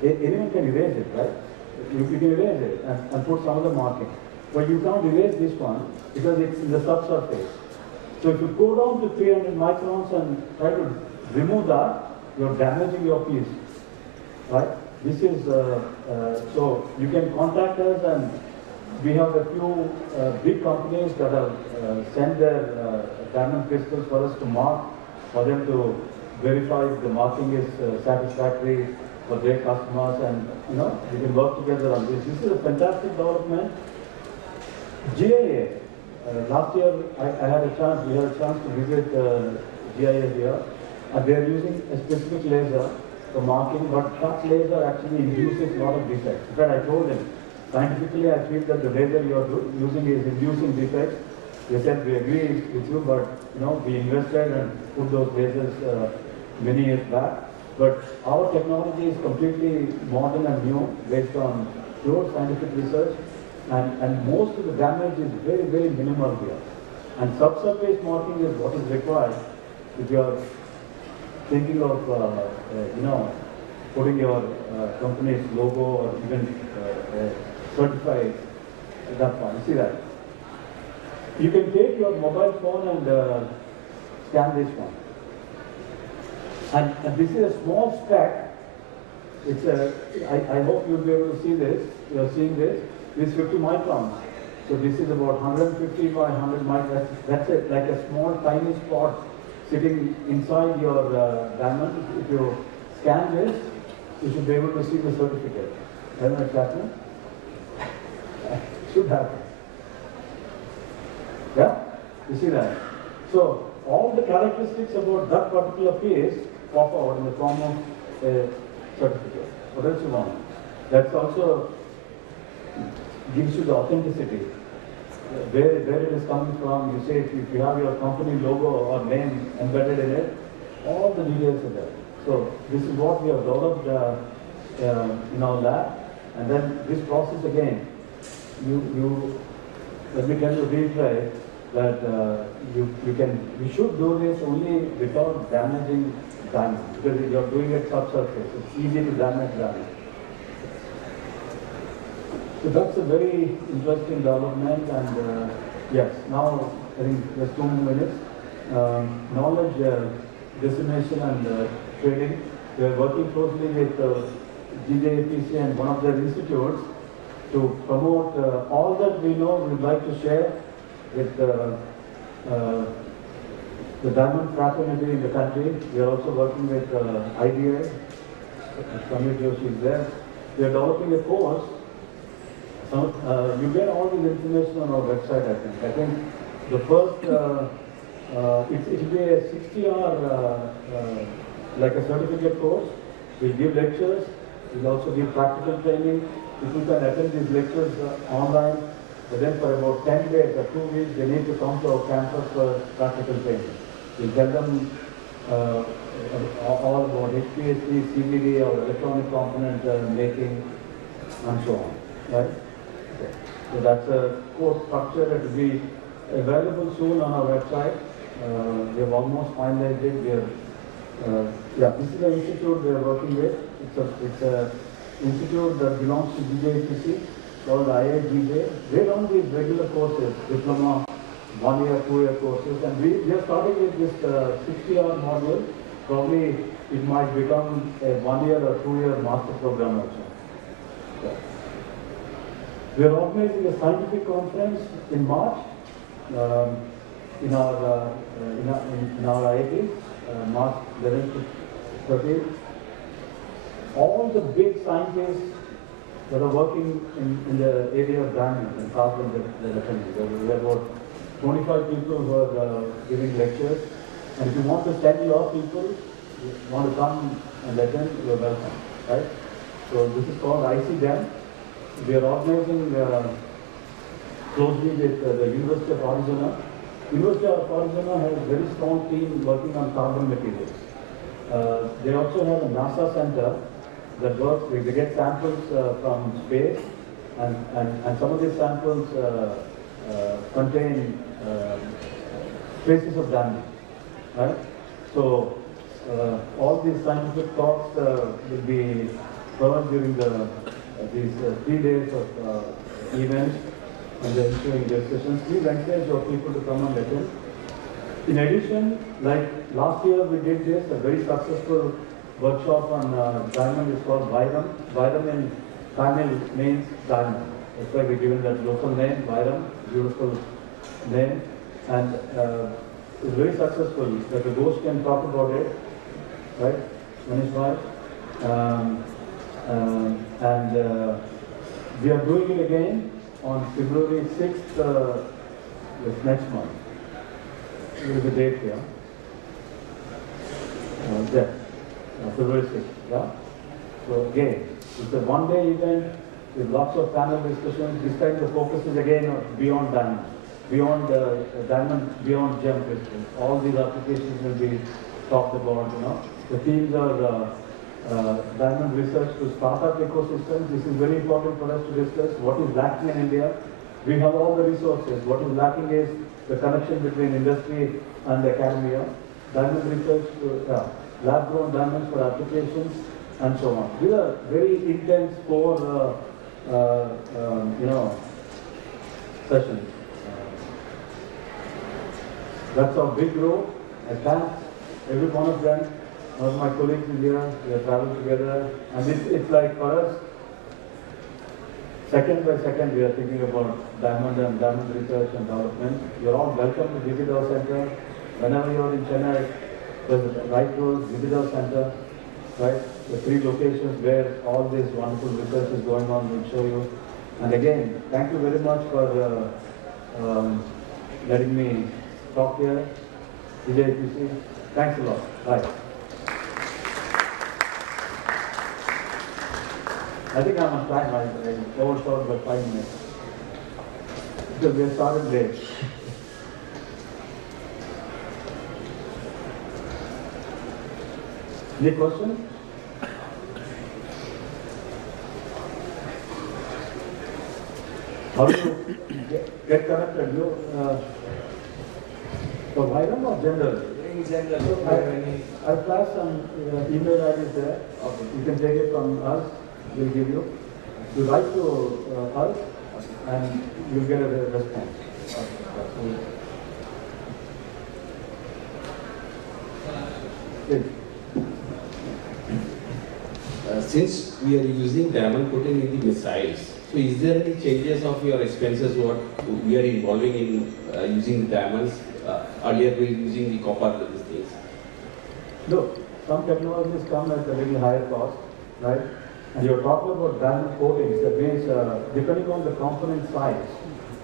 anyone can erase it, right? You can erase it and put some other marking. But you can't erase this one because it's in the subsurface. So if you go down to 300 microns and try to remove that, you're damaging your piece, right? This is, so you can contact us, and we have a few big companies that have sent their diamond crystals for us to mark, for them to verify if the marking is satisfactory for their customers, and we can work together on this. This is a fantastic development. GIA, last year we had a chance to visit GIA here, and they are using a specific laser for marking, but that laser actually induces a lot of defects. In fact, I told them, scientifically I feel that the laser you are using is inducing defects. They said, we agree with you, but we invested and put those lasers many years back. But our technology is completely modern and new, based on pure scientific research, and most of the damage is very, very minimal here. And subsurface marking is what is required if you are thinking of, putting your company's logo or even certify that one. You see that? You can take your mobile phone and scan this one. And this is a small speck. It's I hope you'll be able to see this. You are seeing this. This is 50 microns. So this is about 150 by 100 microns. That's it, like a small tiny spot sitting inside your diamond. If you scan this, you should be able to see the certificate. Hasn't it happened? Should happen. Yeah? You see that? So all the characteristics about that particular piece pop out in the form of a certificate. What else you want? That's also gives you the authenticity. Where it is coming from, you say if you have your company logo or name embedded in it, all the details are there. So this is what we have developed in our lab. And then this process again, let me tell you, reiterate that we should do this only without damaging diamond, because you're doing it subsurface. It's easy to damage diamond. So that's a very interesting development, and yes, now I think there's 2 more minutes. Knowledge dissemination and trading. We are working closely with GJAPC and one of their institutes to promote all that we know we would like to share with the diamond fraternity in the country. We are also working with IDA. Samir Joshi is there. We are developing a course. You get all this information on our website, I think. I think the first, it will be a 60-hour, like a certificate course. We'll give lectures. We'll also give practical training. People can attend these lectures online. But then for about 10 days or 2 weeks, they need to come to our campus for practical training. We'll tell them all about HPHC, CVD, or electronic component making, and so on. Right? Okay. So that's a course structure that will be available soon on our website. We have almost finalized it. We have, this is the institute we are working with. It's an institute that belongs to GJAPC. called IIJS. They run these regular courses, diploma, 1 year, 2 year courses, and we are starting with this 60-hour module. Probably it might become a 1 year or 2 year master program also. We are organizing a scientific conference in March in our IIT, March 11th to 13th. All the big scientists that are working in the area of diamonds and carbon, they're attending. There are about 25 people who are giving lectures. And if you want to send your people, you want to come and attend, you're welcome. Right? So this is called ICDEM. We are organizing closely with the University of Arizona. University of Arizona has a very strong team working on carbon materials. They also have a NASA center that works. They get samples from space, and some of these samples contain traces of damage. Right? So all these scientific talks will be covered during these 3 days of events and the ensuing discussions. Please encourage your people to come and attend. In addition, like last year we did this, a very successful workshop on diamond is called Vairam. Vairam in Tamil means diamond. That's why we've given that local name, Vairam, beautiful name. And it's very successful. Like the ghost can talk about it, right? Manish Bhai. And we are doing it again on February 6th, next month. There is a date here. February 6th. Yeah? So again, it's a one-day event with lots of panel discussions. This time the focus is again on beyond diamond, beyond diamond, beyond gem crystals. All these applications will be talked about. The themes are diamond research to startup ecosystems. This is very important for us to discuss. What is lacking in India? We have all the resources. What is lacking is the connection between industry and academia. Diamond research to lab-grown diamonds for applications, and so on. These are very intense core, sessions. That's our big group. I thank every one of them. One of my colleagues is here. We have traveled together, and it's like for us, second by second, we are thinking about diamond and diamond research and development. You're all welcome to visit our center. Whenever you're in Chennai, there's a right road, visit our center, right? The 3 locations where all this wonderful research is going on, we'll show you. And again, thank you very much for letting me talk here. IIJS, thanks a lot. Bye. I think I'm on time. I overshot by 5 minutes. Because we started late. Any questions? How do you get connected? For Vairam or general? In general. I'll flash some email IDs there. Okay. You can take it from us. We'll give you. You write to us and you'll get a response. Okay. Since we are using diamond coating in the missiles, so is there any changes of your expenses what we are involving in using the diamonds? Earlier we were using the copper, these things. Look, some technologies come at a little higher cost, right? And you're talking about diamond coatings. That means, depending on the component size,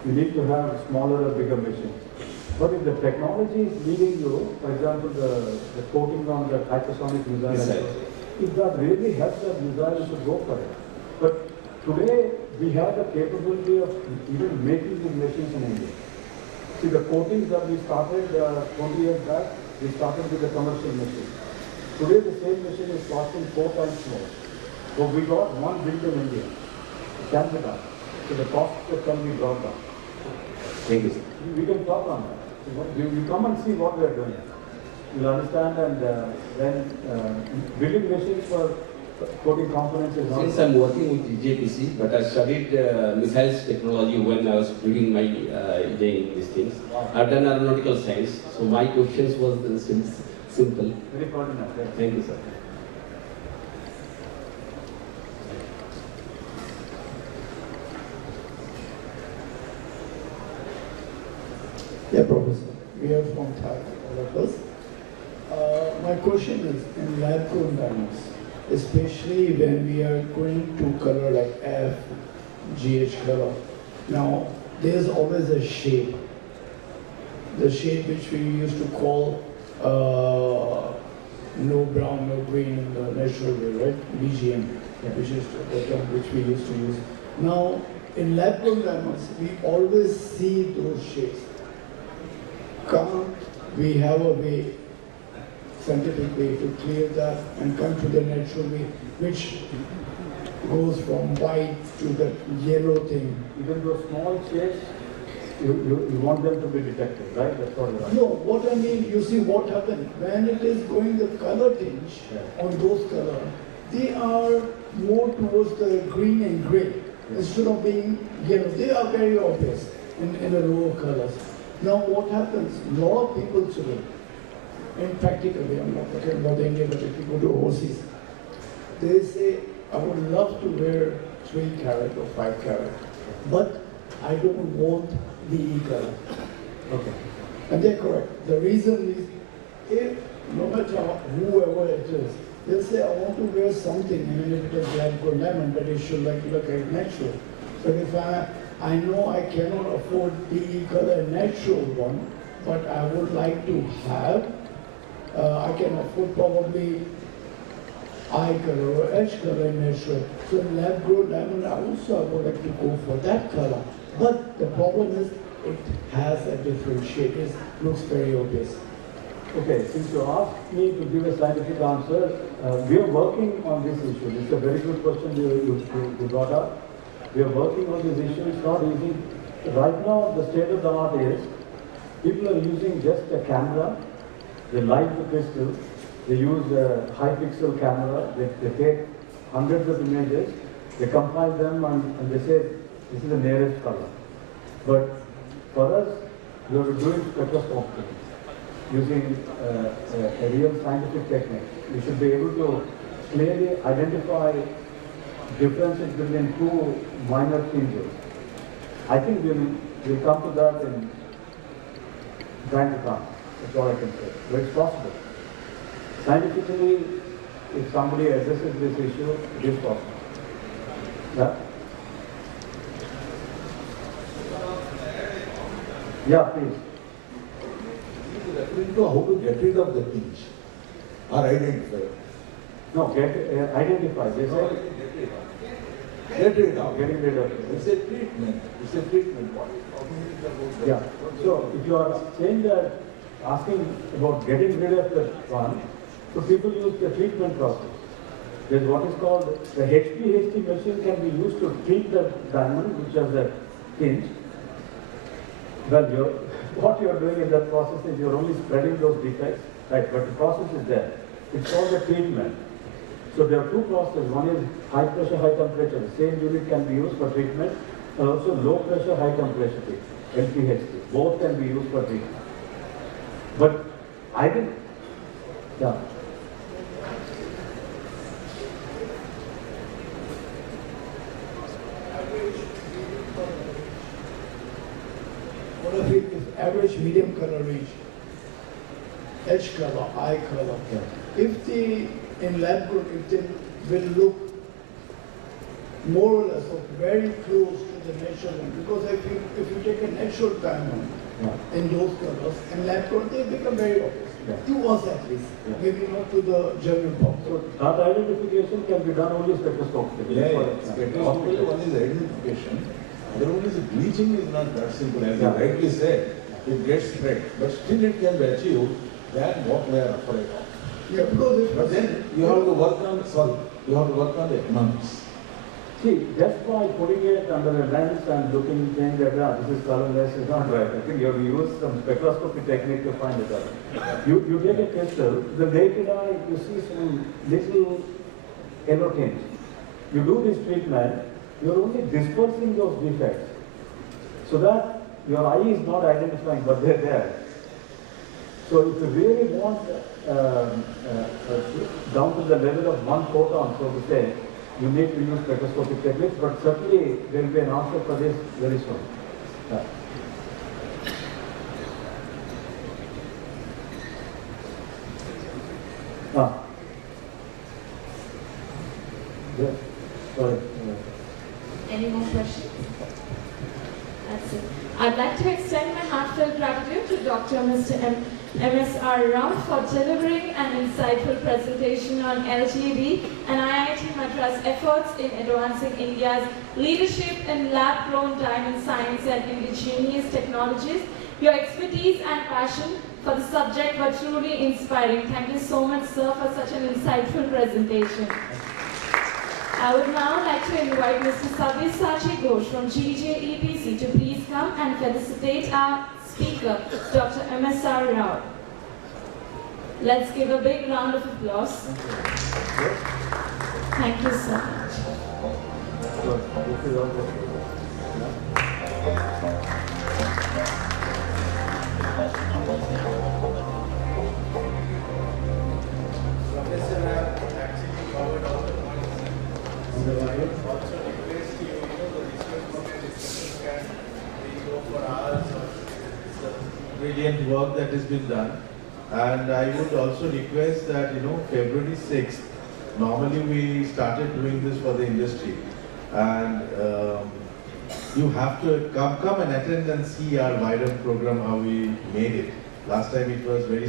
you need to have smaller or bigger machines. But if the technology is leading you, for example, the coating on the hypersonic missile, if that really helps that missile, you should go for it. But today, we have the capability of even making these machines in India. See, the coatings that we started 20 years back, we started with the commercial machine. Today, the same machine is costing 4 times more. So we got one built in India. It can be done. So the cost can be brought down. Thank you, sir. We can talk on that. You come and see what we are doing. You'll understand, and then building machines for coating components is not. Since I'm working with EJPC, but I studied missiles technology when I was doing my engineering these things. I've done aeronautical science, so my questions was simple. Very pertinent. Yes. Thank you, sir. Yeah, Professor. We are from Thai, all of us. My question is, in lab-grown diamonds, especially when we are going to color like F, GH color, now there's always a shape. The shape which we used to call no brown, no green in the natural way, right? BGM, which is the term which we used to use. Now, in lab-grown diamonds, we always see those shapes. Can't we have a way, scientific way to clear that and come to the natural way, which goes from white to the yellow thing? Even those small shapes, you want them to be detected, right? That's what you're No, what I mean, you see what happened, when it is going the color tinge on those colors, they are more towards the green and gray instead of being yellow. They are very obvious in the lower colors. Now what happens, a lot of people today, and practically, I'm not talking about India, but if you go to overseas, they say, I would love to wear 3 carat or 5 carat, but I don't want the color. Okay. And they're correct. The reason is, if no matter whoever it is, they'll say, I want to wear something, and then if it is lab-grown diamond, but it should look like natural. But if I know I cannot afford PE color natural one, but I would like to have, I can afford probably eye color or edge color in natural. So in lab-grown diamond, I would like to go for that color. But the problem is, it has a different shape. It looks very obvious. Okay, since you asked me to give a scientific answer, we are working on this issue. It's a very good question you brought up. We are working on this issue. It's not easy. Right now, the state of the art is, people are using just a camera. They light the crystal. They use a high pixel camera. They take hundreds of images. They compile them and they say, this is the nearest color. But for us, we have to do it spectroscopically, using a real scientific technique. We should be able to clearly identify differences between 2 minor tinges. I think we'll come to that in time to come. That's all I can say. But it's possible. Scientifically, if somebody addresses this issue, it is possible. Yeah? Yeah, please. Referring to how to get rid of the pinch or identify. No, identify. They say Get rid of. getting rid of it. It's a treatment. It's a treatment. What is talking about? Yeah. So if you are saying that, asking about getting rid of the one, so people use the treatment process. There's what is called the HPHT machine can be used to treat the diamond, which has a pinch. Well, what you're doing in that process is you're only spreading those defects, right? But the process is there. It's called the treatment. So there are 2 processes. One is high pressure, high temperature. The same unit can be used for treatment, and also low pressure, high temperature treatment, LPHT. Both can be used for treatment. But I didn't, yeah. What if it is average medium color range, edge color, eye color? Yeah. If they, in lab group, if they will look more or less or very close to the natural one, because if you take a natural diamond in those colors, and lab group, they become very obvious. To us at least, maybe not to the general public. So that identification can be done only spectroscopically. Spectroscopically, one is identification. Other one is bleaching is not that simple. As you rightly said, it gets spread, but still it can be achieved. Then what we are afraid of. Yeah, because if But then you have to work on the economics. See, just by putting it under a lens and looking, saying that this is colorless is not right. I think you have to use some spectroscopy technique to find the color. You take a crystal, the naked eye, you see some little yellow tinge. You do this treatment, you're only dispersing those defects so that your eye is not identifying, but they're there. So if you really want down to the level of one photon, so to say, you need to use spectroscopic techniques, but certainly there will be an answer for this very soon. Yeah. Ah. Yes. Sorry. Any more questions? That's it. I'd like to extend my heartfelt gratitude to Dr. Mr. M.S.R. Rao for delivering an insightful presentation on LGD and IIT Madras' efforts in advancing India's leadership in lab-grown diamond science and indigenous technologies. Your expertise and passion for the subject were truly inspiring. Thank you so much, sir, for such an insightful presentation. I would now like to invite Mr. Sabyasachi Ghosh from GJEPC to please come and felicitate our speaker, Dr. M.S.R. Rao. Let's give a big round of applause. Thank you so much. Professor, I have actually covered all the points. So I would also request you, the research work and discussion can we go for hours or it's a brilliant work that has been done. And I would also request that, February 6th, normally we started doing this for the industry. And you have to come and attend and see our wider program, how we made it. Last time it was very